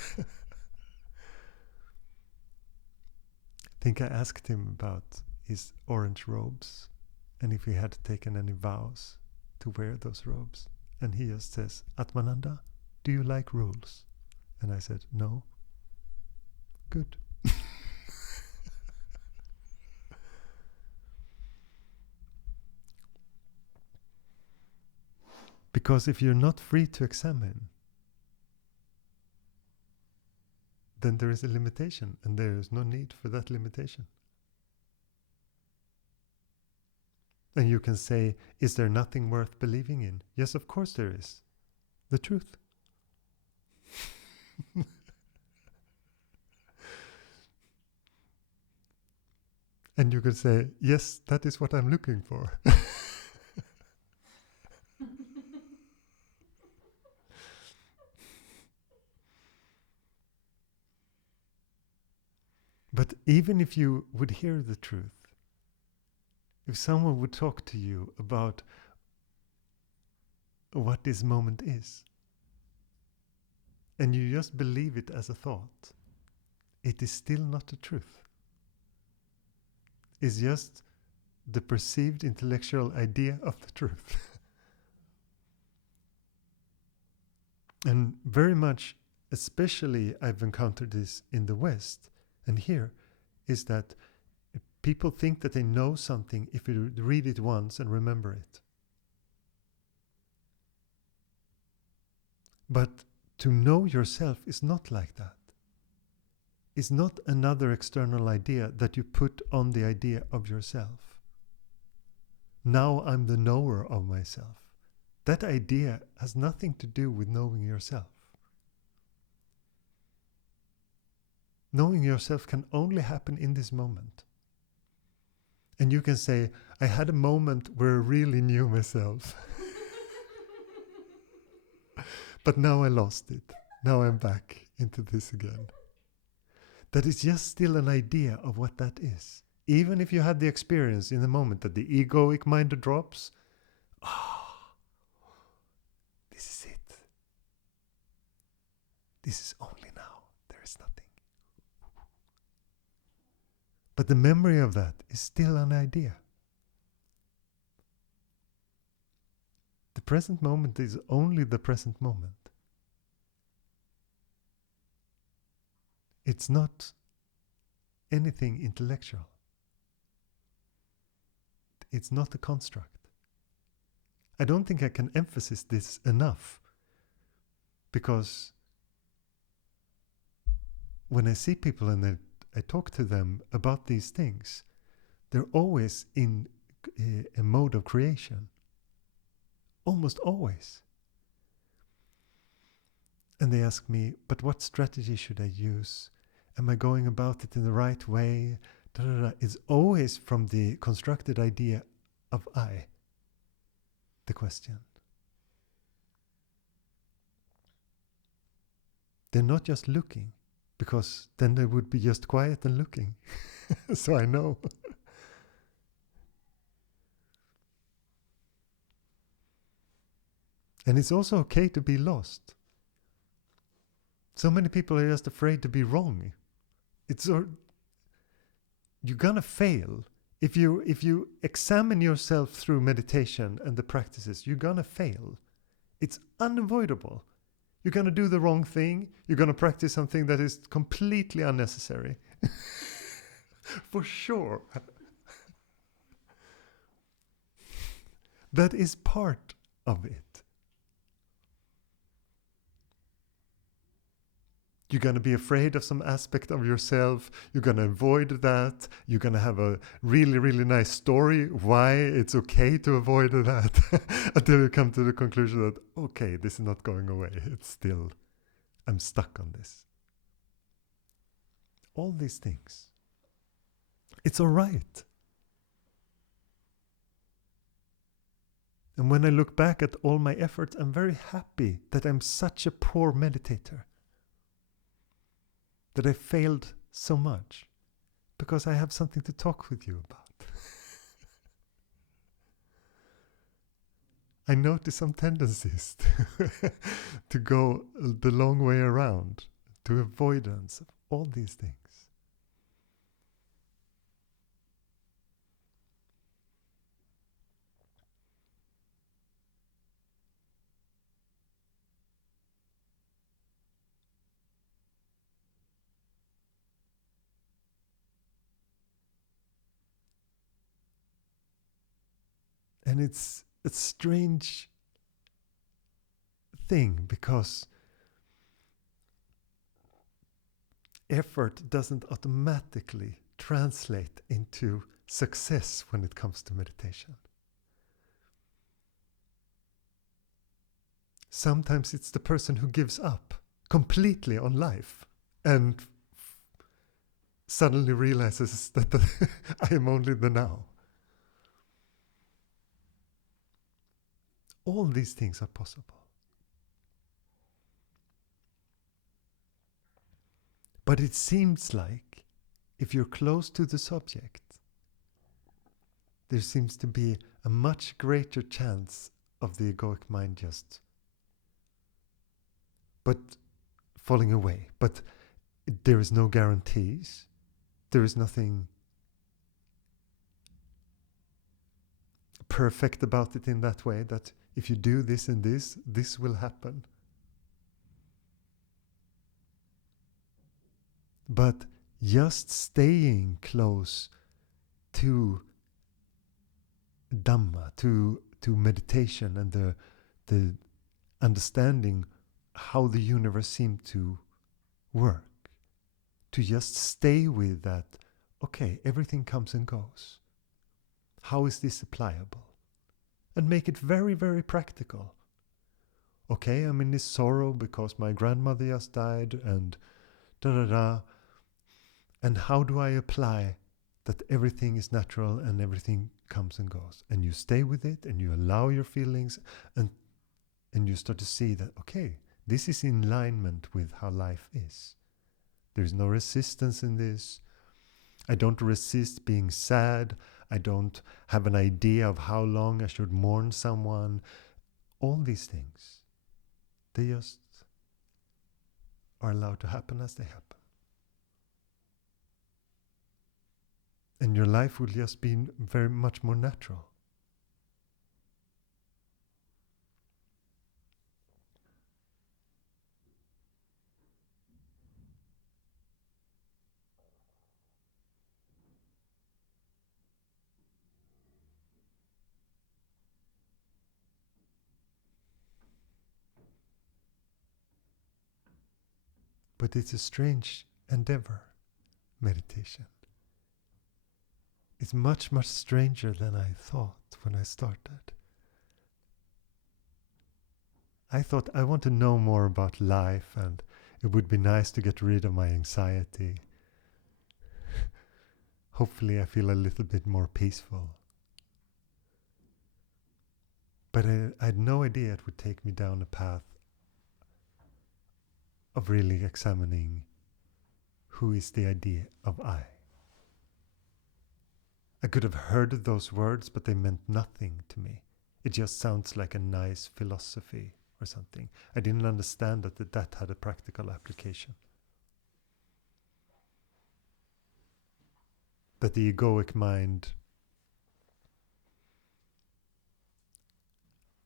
think I asked him about his orange robes and if he had taken any vows to wear those robes. And he just says, Atmananda, do you like rules? And I said, no. Good. Because if you're not free to examine, then there is a limitation, and there is no need for that limitation. And you can say, is there nothing worth believing in? Yes, of course there is. The truth. And you could say, yes, that is what I'm looking for. But even if you would hear the truth, if someone would talk to you about what this moment is, and you just believe it as a thought, it is still not the truth. It's just the perceived intellectual idea of the truth. And very much, especially I've encountered this in the West, and here, is that people think that they know something if you read it once and remember it. But to know yourself is not like that. It's not another external idea that you put on the idea of yourself. Now I'm the knower of myself. That idea has nothing to do with knowing yourself. Knowing yourself can only happen in this moment. And you can say, I had a moment where I really knew myself. But now I lost it. Now I'm back into this again. That is just still an idea of what that is. Even if you had the experience in the moment that the egoic mind drops, this is it. This is only now. There is nothing. But the memory of that is still an idea. The present moment is only the present moment. It's not anything intellectual. It's not a construct. I don't think I can emphasize this enough, because when I see people and I talk to them about these things, they're always in a mode of creation. Almost always. And they ask me, but what strategy should I use? Am I going about it in the right way? It's always from the constructed idea of I, the question. They're not just looking, because then they would be just quiet and looking. So I know. And it's also okay to be lost. So many people are just afraid to be wrong. You're gonna fail. If you examine yourself through meditation and the practices, you're gonna fail. It's unavoidable. You're gonna do the wrong thing. You're gonna practice something that is completely unnecessary. For sure. That is part of it. You're going to be afraid of some aspect of yourself. You're going to avoid that. You're going to have a really, really nice story why it's okay to avoid that. Until you come to the conclusion that, okay, this is not going away. It's still, I'm stuck on this. All these things. It's all right. And when I look back at all my efforts, I'm very happy that I'm such a poor meditator. That I failed so much. Because I have something to talk with you about. I notice some tendencies to go the long way around, to avoidance of all these things. And it's a strange thing because effort doesn't automatically translate into success when it comes to meditation. Sometimes it's the person who gives up completely on life and suddenly realizes that I am only the now. All these things are possible. But it seems like if you're close to the subject, there seems to be a much greater chance of the egoic mind just falling away. But there is no guarantees. There is nothing perfect about it in that way, that if you do this and this will happen. But just staying close to Dhamma, to meditation and the understanding how the universe seems to work, to just stay with that, okay, everything comes and goes. How is this applicable? And make it very, very practical. Okay, I'm in this sorrow because my grandmother just died and da-da-da. And how do I apply that everything is natural and everything comes and goes? And you stay with it and you allow your feelings and you start to see that, okay, this is in alignment with how life is. There is no resistance in this. I don't resist being sad. I don't have an idea of how long I should mourn someone. All these things, they just are allowed to happen as they happen. And your life will just be very much more natural. But it's a strange endeavor, meditation. It's much, much stranger than I thought when I started. I thought I want to know more about life and it would be nice to get rid of my anxiety. Hopefully I feel a little bit more peaceful. But I had no idea it would take me down a path of really examining who is the idea of I. I could have heard those words, but they meant nothing to me. It just sounds like a nice philosophy or something. I didn't understand that had a practical application. That the egoic mind,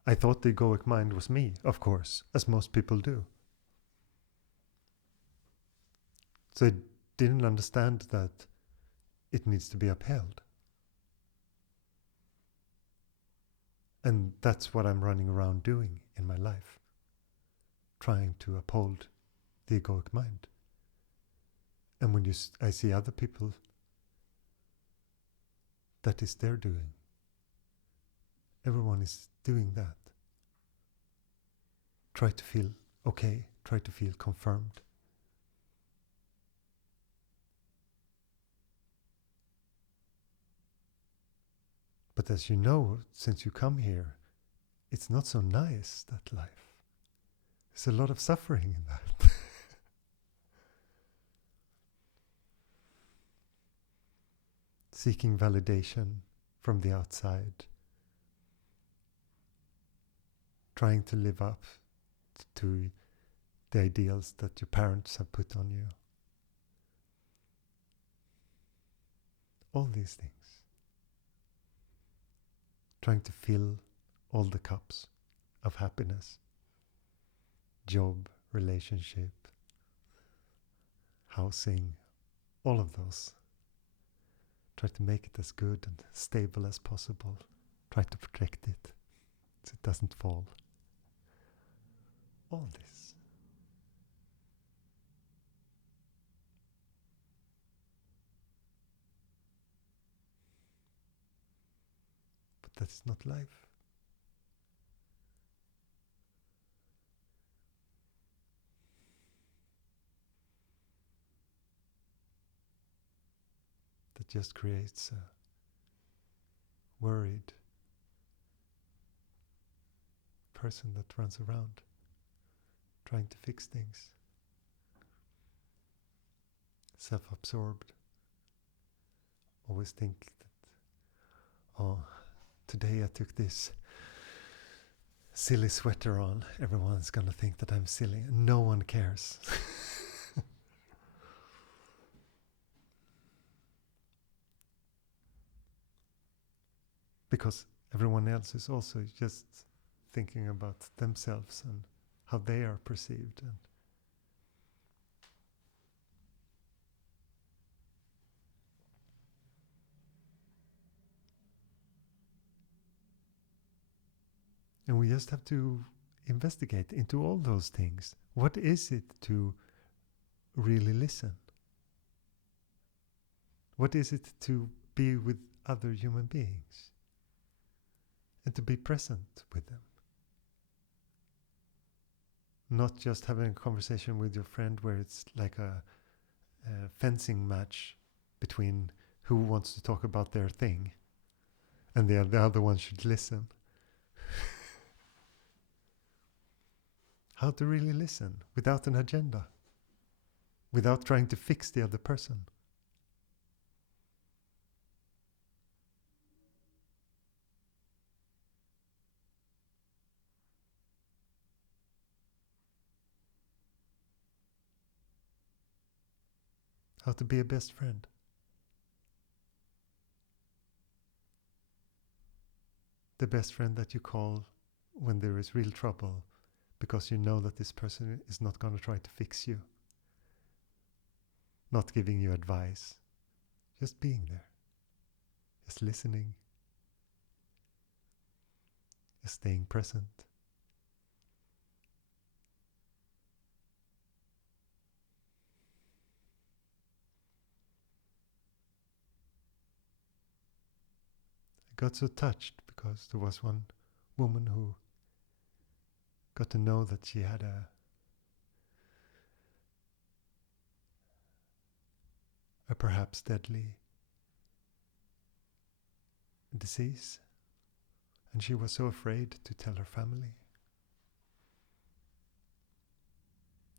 I thought the egoic mind was me, of course, as most people do. So I didn't understand that it needs to be upheld. And that's what I'm running around doing in my life. Trying to uphold the egoic mind. And when I see other people, that is their doing. Everyone is doing that. Try to feel okay. Try to feel confirmed. But as you know, since you come here, it's not so nice, that life. There's a lot of suffering in that. Seeking validation from the outside. Trying to live up to the ideals that your parents have put on you. All these things. Trying to fill all the cups of happiness. Job, relationship, housing, all of those. Try to make it as good and stable as possible. Try to protect it so it doesn't fall. All this. But that's not life. That just creates a worried person that runs around trying to fix things. Self-absorbed. Always think that, oh, today I took this silly sweater on. Everyone's gonna think that I'm silly. No one cares. Because everyone else is also just thinking about themselves and how they are perceived. And we just have to investigate into all those things. What is it to really listen? What is it to be with other human beings? And to be present with them. Not just having a conversation with your friend where it's like a fencing match between who wants to talk about their thing and the other one should listen. How to really listen without an agenda, without trying to fix the other person. How to be a best friend. The best friend that you call when there is real trouble, because you know that this person is not going to try to fix you. Not giving you advice. Just being there. Just listening. Just staying present. I got so touched because there was one woman who got to know that she had a perhaps deadly disease, and she was so afraid to tell her family.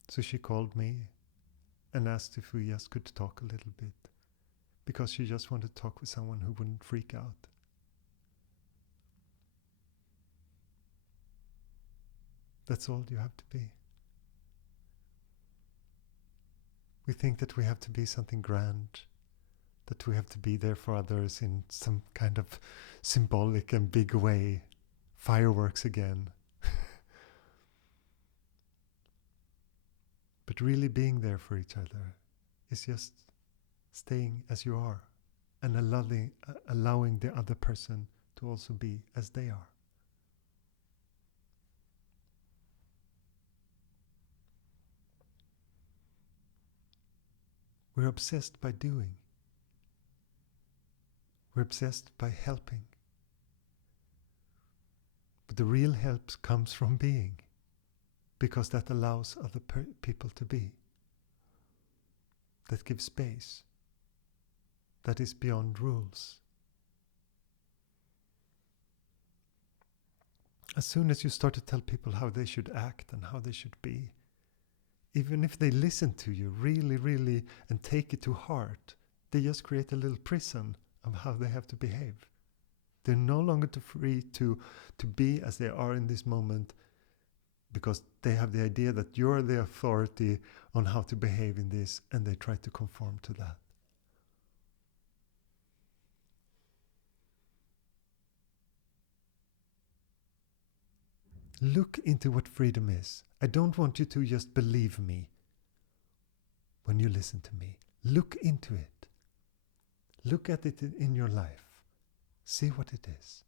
So she called me and asked if we just could talk a little bit, because she just wanted to talk with someone who wouldn't freak out. That's all you have to be. We think that we have to be something grand, that we have to be there for others in some kind of symbolic and big way. Fireworks again. But really being there for each other is just staying as you are and allowing the other person to also be as they are. We're obsessed by doing. We're obsessed by helping. But the real help comes from being, because that allows other people to be. That gives space. That is beyond rules. as soon as you start to tell people how they should act and how they should be, even if they listen to you really, really and take it to heart, they just create a little prison of how they have to behave. They're no longer free to be as they are in this moment, because they have the idea that you're the authority on how to behave in this, and they try to conform to that. Look into what freedom is. I don't want you to just believe me when you listen to me. Look into it. Look at it in your life. See what it is.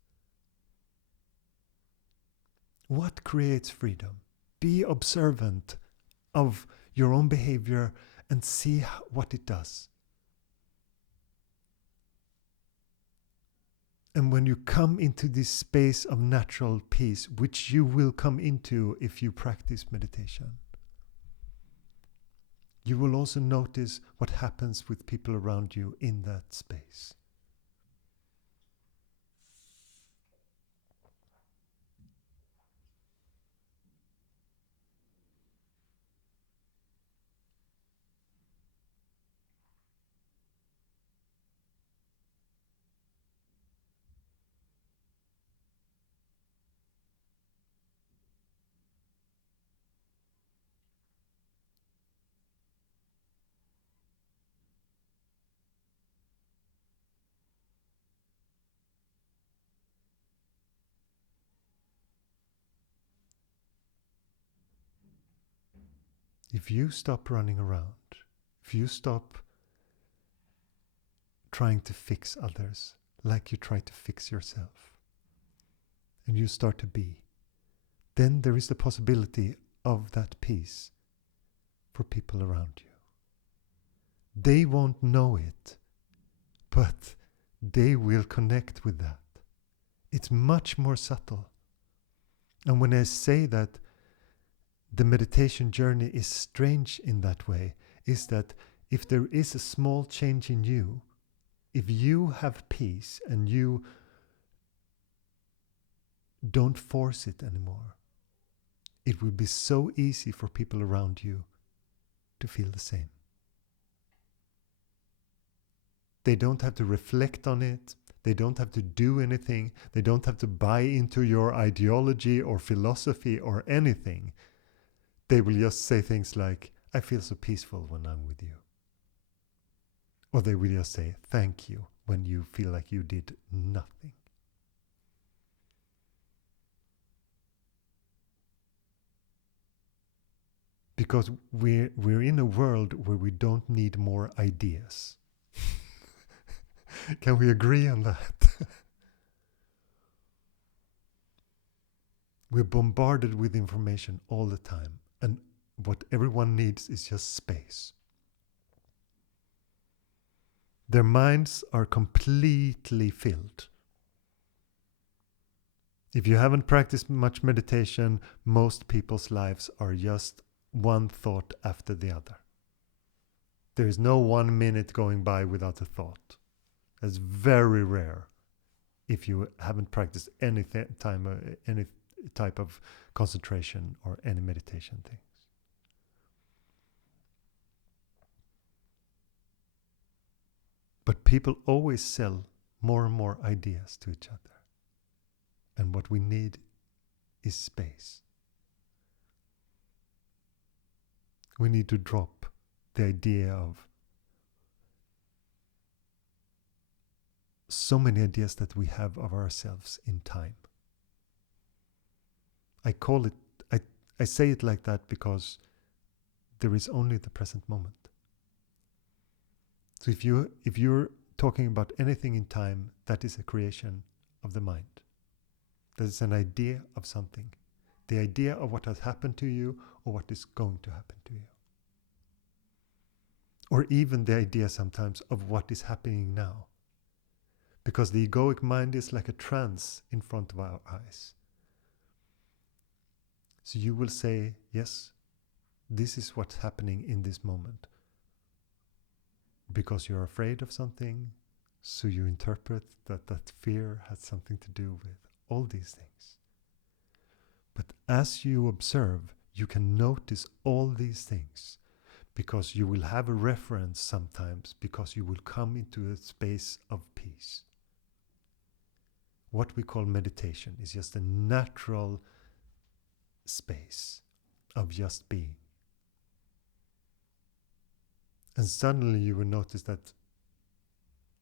What creates freedom? Be observant of your own behavior and see what it does. And when you come into this space of natural peace, which you will come into if you practice meditation, you will also notice what happens with people around you in that space. If you stop running around, if you stop trying to fix others like you try to fix yourself, and you start to be, then there is the possibility of that peace for people around you. They won't know it, but they will connect with that. It's much more subtle. And when I say that the meditation journey is strange in that way, is that if there is a small change in you, if you have peace and you don't force it anymore, it will be so easy for people around you to feel the same. They don't have to reflect on it. They don't have to do anything. They don't have to buy into your ideology or philosophy or anything. They will just say things like, I feel so peaceful when I'm with you. Or they will just say, thank you, when you feel like you did nothing. Because we're in a world where we don't need more ideas. Can we agree on that? We're bombarded with information all the time. And what everyone needs is just space. Their minds are completely filled. If you haven't practiced much meditation, most people's lives are just one thought after the other. There is no 1 minute going by without a thought. That's very rare if you haven't practiced any type of concentration or any meditation things. But people always sell more and more ideas to each other. And what we need is space. We need to drop the idea of so many ideas that we have of ourselves in time. I say it like that because there is only the present moment. So if you're talking about anything in time, that is a creation of the mind. That is an idea of something. The idea of what has happened to you or what is going to happen to you. Or even the idea sometimes of what is happening now. Because the egoic mind is like a trance in front of our eyes. So you will say, yes, this is what's happening in this moment. Because you're afraid of something, so you interpret that fear has something to do with all these things. But as you observe, you can notice all these things, because you will have a reference sometimes, because you will come into a space of peace. What we call meditation is just a natural space of just being. And suddenly you will notice that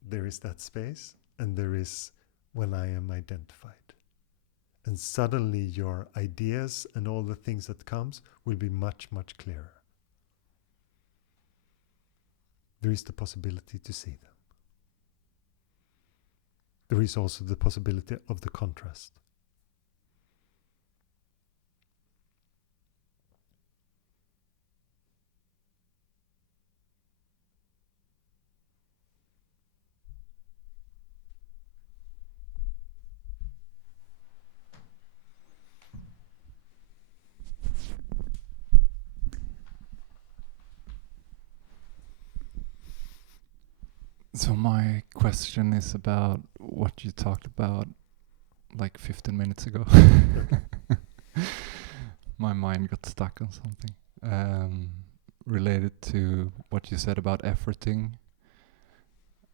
there is that space, and there is when I am identified. And suddenly your ideas and all the things that comes will be much, much clearer. There is the possibility to see them. There is also the possibility of the contrast. So my question is about what you talked about like 15 minutes ago. My mind got stuck on something related to what you said about efforting,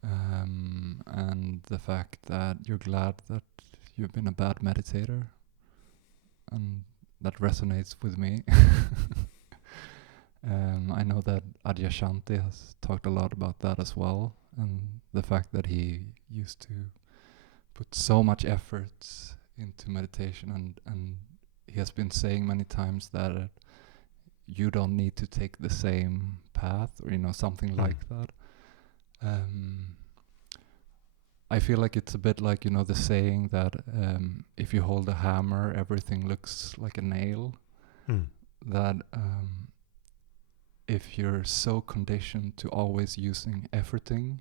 and the fact that you're glad that you've been a bad meditator, and that resonates with me. I know that Adyashanti has talked a lot about that as well, and the fact that he used to put so much effort into meditation, and he has been saying many times that you don't need to take the same path, or something like that. I feel like it's a bit like the saying that if you hold a hammer, everything looks like a nail. That if you're so conditioned to always using efforting,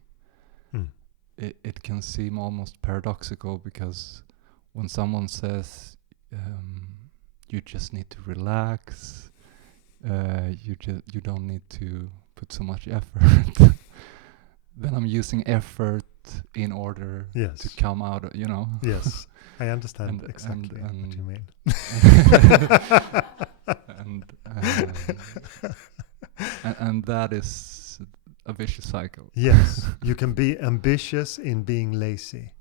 it can seem almost paradoxical, because when someone says you just need to relax, you don't need to put so much effort, then I'm using effort in order to come out, Yes, I understand exactly what you mean. And that is a vicious cycle. Yes, you can be ambitious in being lazy.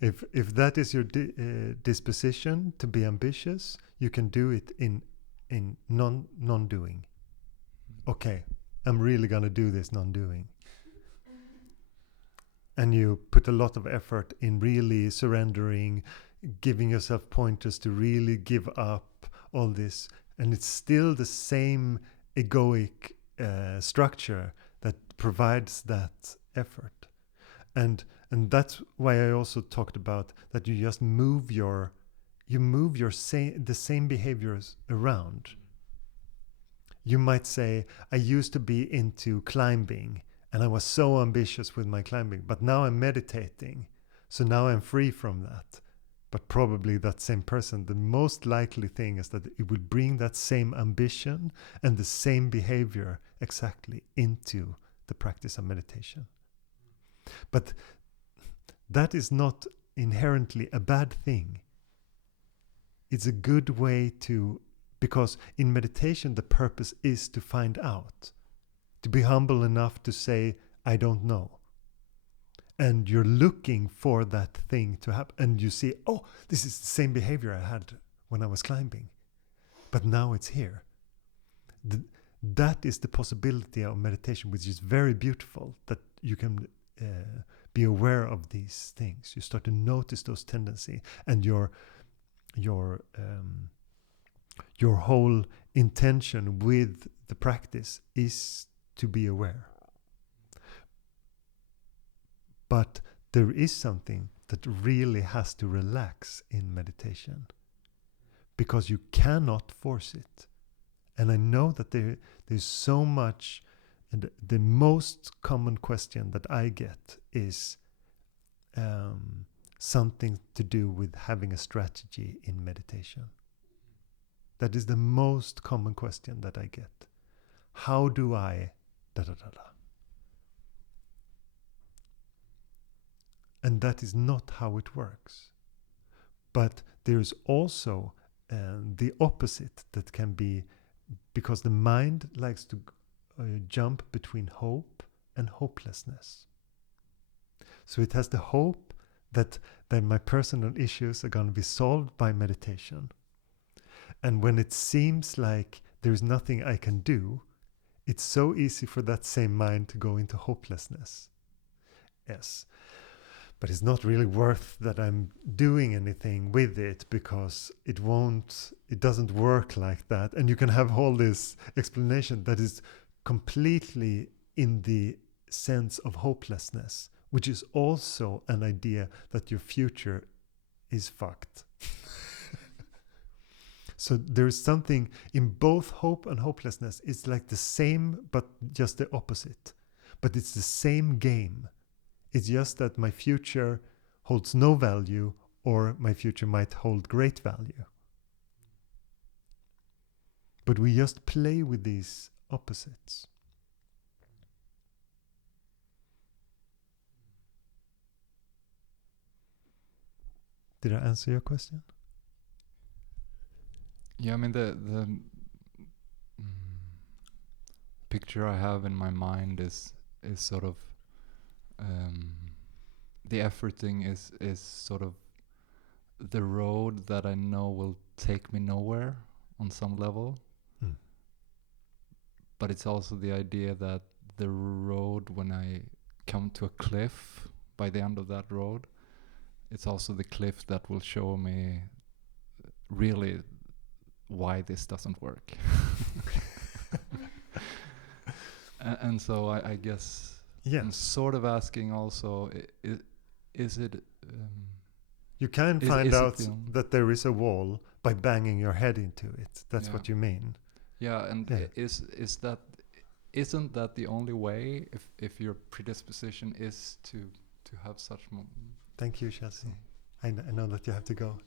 Yeah. If that is your disposition to be ambitious, you can do it in non-doing. Okay, I'm really gonna do this non-doing. And you put a lot of effort in really surrendering, giving yourself pointers to really give up all this, and it's still the same egoic structure that provides that effort. And that's why I also talked about that you just move the same behaviors around. You might say, I used to be into climbing, and I was so ambitious with my climbing, but now I'm meditating, so now I'm free from that. But probably that same person, the most likely thing is that it will bring that same ambition and the same behavior exactly into the practice of meditation. But that is not inherently a bad thing. It's a good way to, because in meditation the purpose is to find out, to be humble enough to say, I don't know. And you're looking for that thing to happen. And you see, oh, this is the same behavior I had when I was climbing. But now it's here. That is the possibility of meditation, which is very beautiful, that you can be aware of these things. You start to notice those tendencies. And your whole intention with the practice is to be aware. But there is something that really has to relax in meditation, because you cannot force it. And I know that there's so much, and the most common question that I get is something to do with having a strategy in meditation. That is the most common question that I get. How do I da-da-da-da? And that is not how it works. But there's also the opposite that can be, because the mind likes to jump between hope and hopelessness. So it has the hope that my personal issues are going to be solved by meditation. And when it seems like there's nothing I can do, it's so easy for that same mind to go into hopelessness. Yes. But it's not really worth that I'm doing anything with it, because it doesn't work like that. And you can have all this explanation that is completely in the sense of hopelessness, which is also an idea that your future is fucked. So there's something in both hope and hopelessness. It's like the same, but just the opposite. But it's the same game. It's just that my future holds no value, or my future might hold great value. But we just play with these opposites. Did I answer your question? Yeah, I mean the picture I have in my mind is sort of the efforting is sort of the road that I know will take me nowhere on some level. But it's also the idea that the road, when I come to a cliff, by the end of that road, it's also the cliff that will show me really why this doesn't work. And so I guess I'm sort of asking also, is it... you can find out that there is a wall by banging your head into it. That's what you mean. Yeah, and isn't that the only way, if your predisposition is to have such... Thank you, Chelsea. I know that you have to go.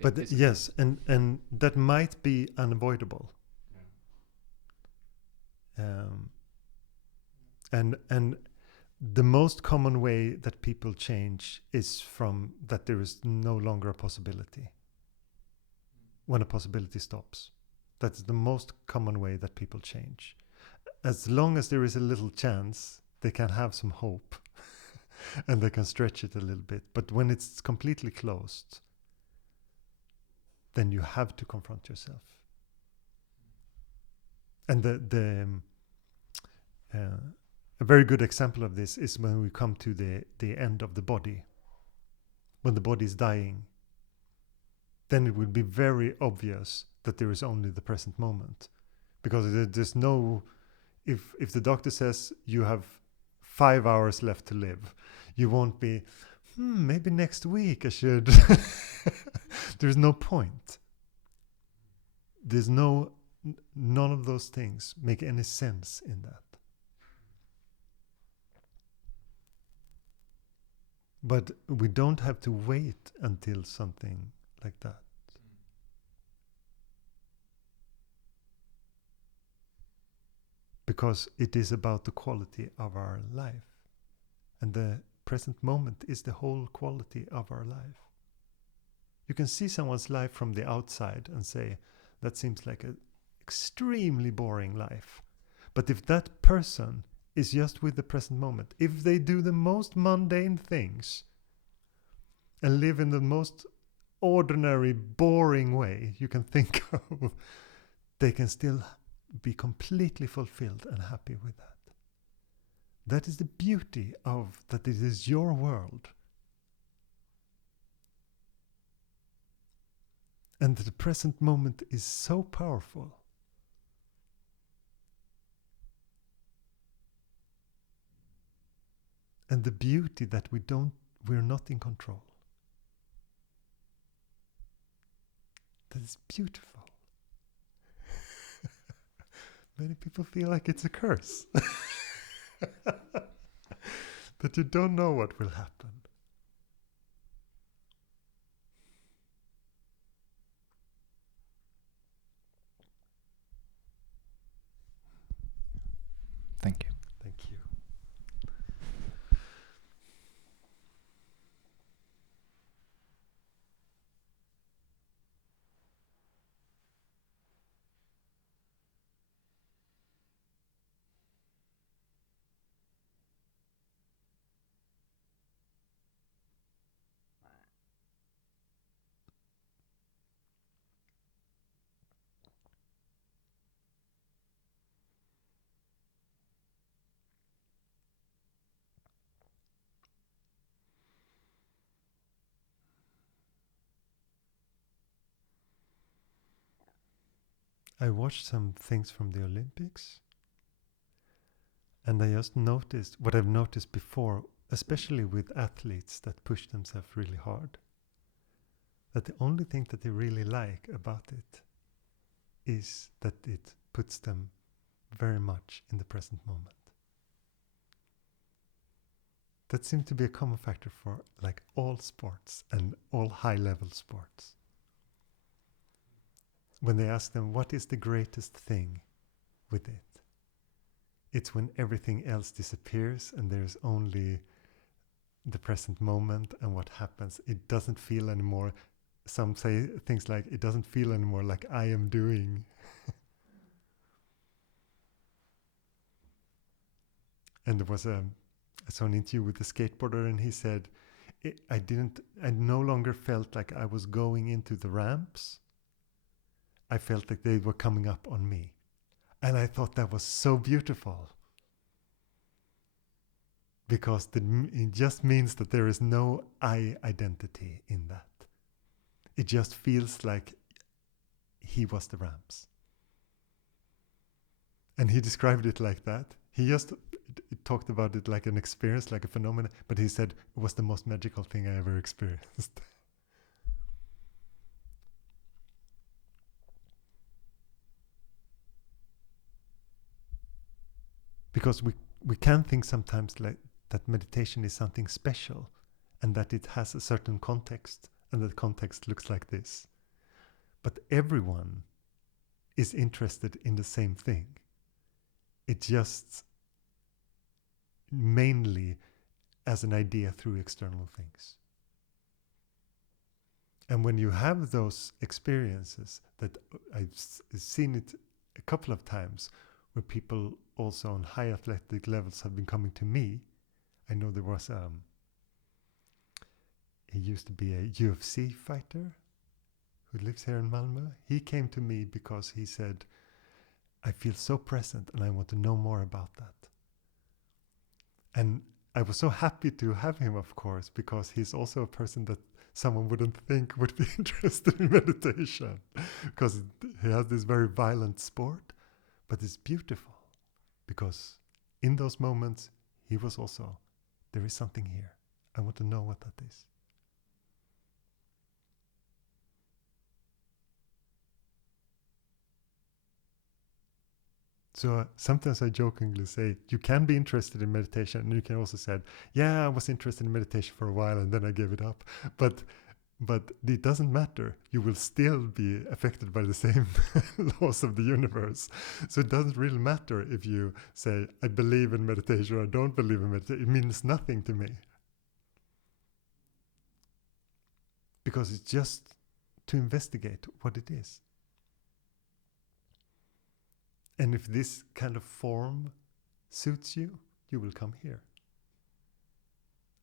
But yes, and that might be unavoidable. And the most common way that people change is from that there is no longer a possibility. When a possibility stops. That's the most common way that people change. As long as there is a little chance, they can have some hope. And they can stretch it a little bit. But when it's completely closed, then you have to confront yourself. And a very good example of this is when we come to the end of the body. When the body is dying, then it will be very obvious that there is only the present moment. Because there's no... If the doctor says you have 5 hours left to live, you won't be, maybe next week I should... There's no point. There's none of those things make any sense in that. But we don't have to wait until something like that. Because it is about the quality of our life. And the present moment is the whole quality of our life. You can see someone's life from the outside and say, that seems like an extremely boring life. But if that person is just with the present moment, if they do the most mundane things and live in the most ordinary, boring way you can think of, they can still be completely fulfilled and happy with that. That is the beauty of that it is your world. And the present moment is so powerful. And the beauty that we're not in control. That is beautiful. Many people feel like it's a curse. That you don't know what will happen. I watched some things from the Olympics, and I just noticed what I've noticed before, especially with athletes that push themselves really hard, that the only thing that they really like about it is that it puts them very much in the present moment. That seems to be a common factor for like all sports and all high-level sports. When they ask them, what is the greatest thing with it? It's when everything else disappears and there's only the present moment and what happens. It doesn't feel anymore. Some say things like, it doesn't feel anymore like I am doing. And there was I saw an interview with a skateboarder, and he said, I no longer felt like I was going into the ramps. I felt like they were coming up on me. And I thought that was so beautiful. Because it just means that there is no I identity in that. It just feels like he was the ramps. And he described it like that. He just talked about it like an experience, like a phenomenon, but he said it was the most magical thing I ever experienced. Because we can think sometimes like that meditation is something special and that it has a certain context, and that context looks like this. But everyone is interested in the same thing. It just mainly as an idea through external things. And when you have those experiences, that I've seen it a couple of times, where people also on high athletic levels have been coming to me. I know there was he used to be a UFC fighter who lives here in Malmö. He came to me because he said, I feel so present and I want to know more about that. And I was so happy to have him, of course, because he's also a person that someone wouldn't think would be interested in meditation, because he has this very violent sport, but it's beautiful because in those moments he was also, there is something here. I want to know what that is. So sometimes I jokingly say, you can be interested in meditation, and you can also say, yeah, I was interested in meditation for a while and then I gave it up. But it doesn't matter. You will still be affected by the same laws of the universe. So it doesn't really matter if you say, I believe in meditation or I don't believe in meditation. It means nothing to me. Because it's just to investigate what it is. And if this kind of form suits you, you will come here.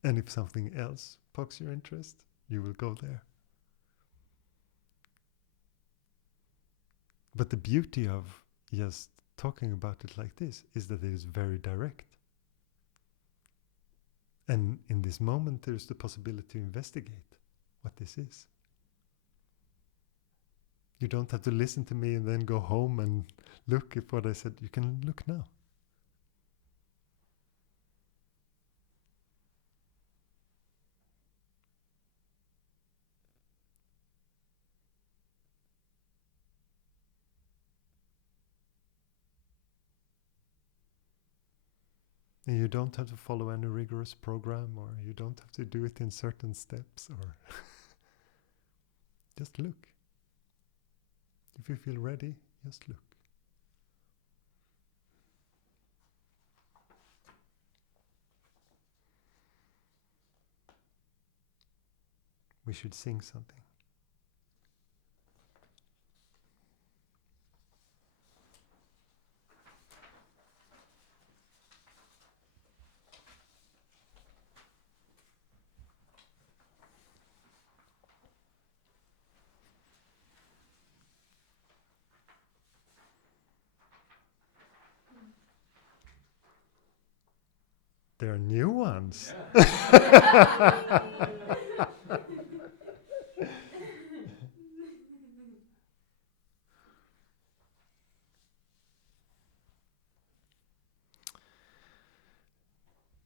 And if something else pokes your interest, you will go there. But the beauty of just talking about it like this is that it is very direct. And in this moment, there's the possibility to investigate what this is. You don't have to listen to me and then go home and look at what I said. You can look now. And you don't have to follow any rigorous program, or you don't have to do it in certain steps, or just look. If you feel ready, just look. We should sing something. There are new ones.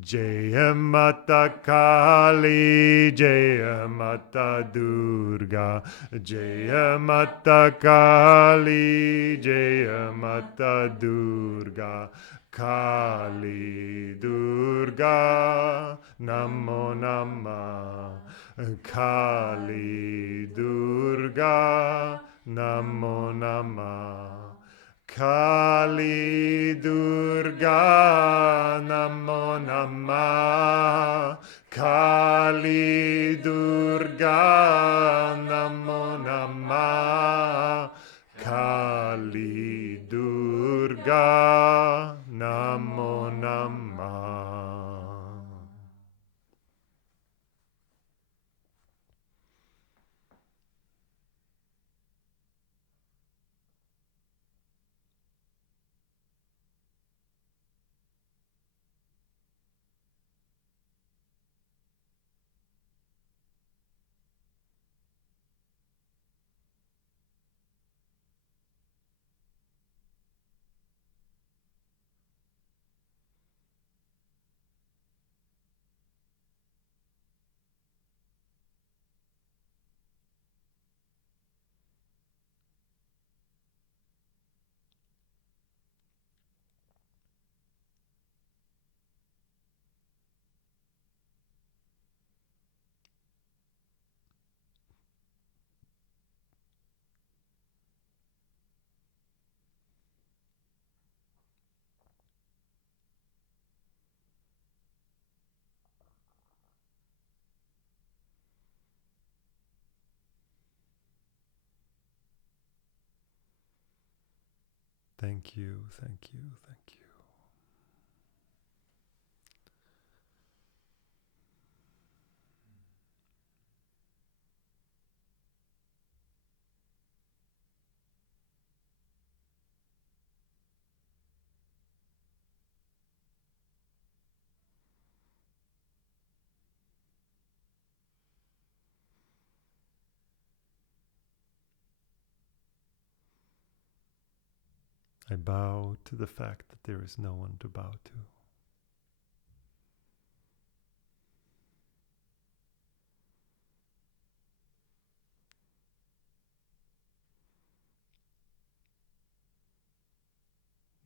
Jaya Mata Kali, Jaya Mata Durga, Jaya Mata Kali, Jaya Mata Durga, Kali Durga, Namo Namah, Kali Durga, Namo Namah. Kali Durga Namo Namah, Kali Durga Namo Namah, Kali Durga Namo Namah. Thank you, thank you, thank you. I bow to the fact that there is no one to bow to.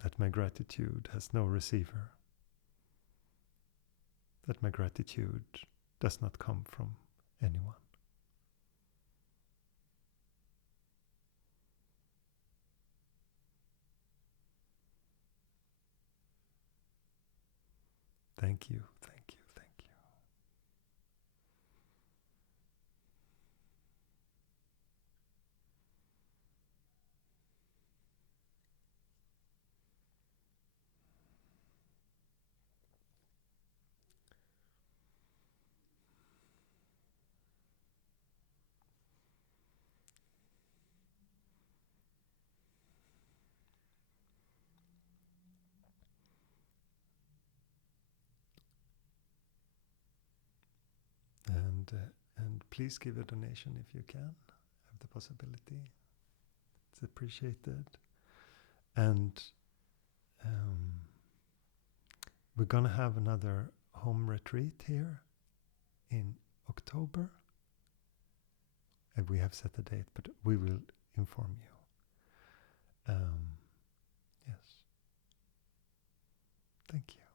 That my gratitude has no receiver. That my gratitude does not come from anyone. Thank you, thank you, thank you. And please give a donation if you can, have the possibility. It's appreciated. And we're gonna have another home retreat here in October. And we have set a date, but we will inform you. Yes. Thank you.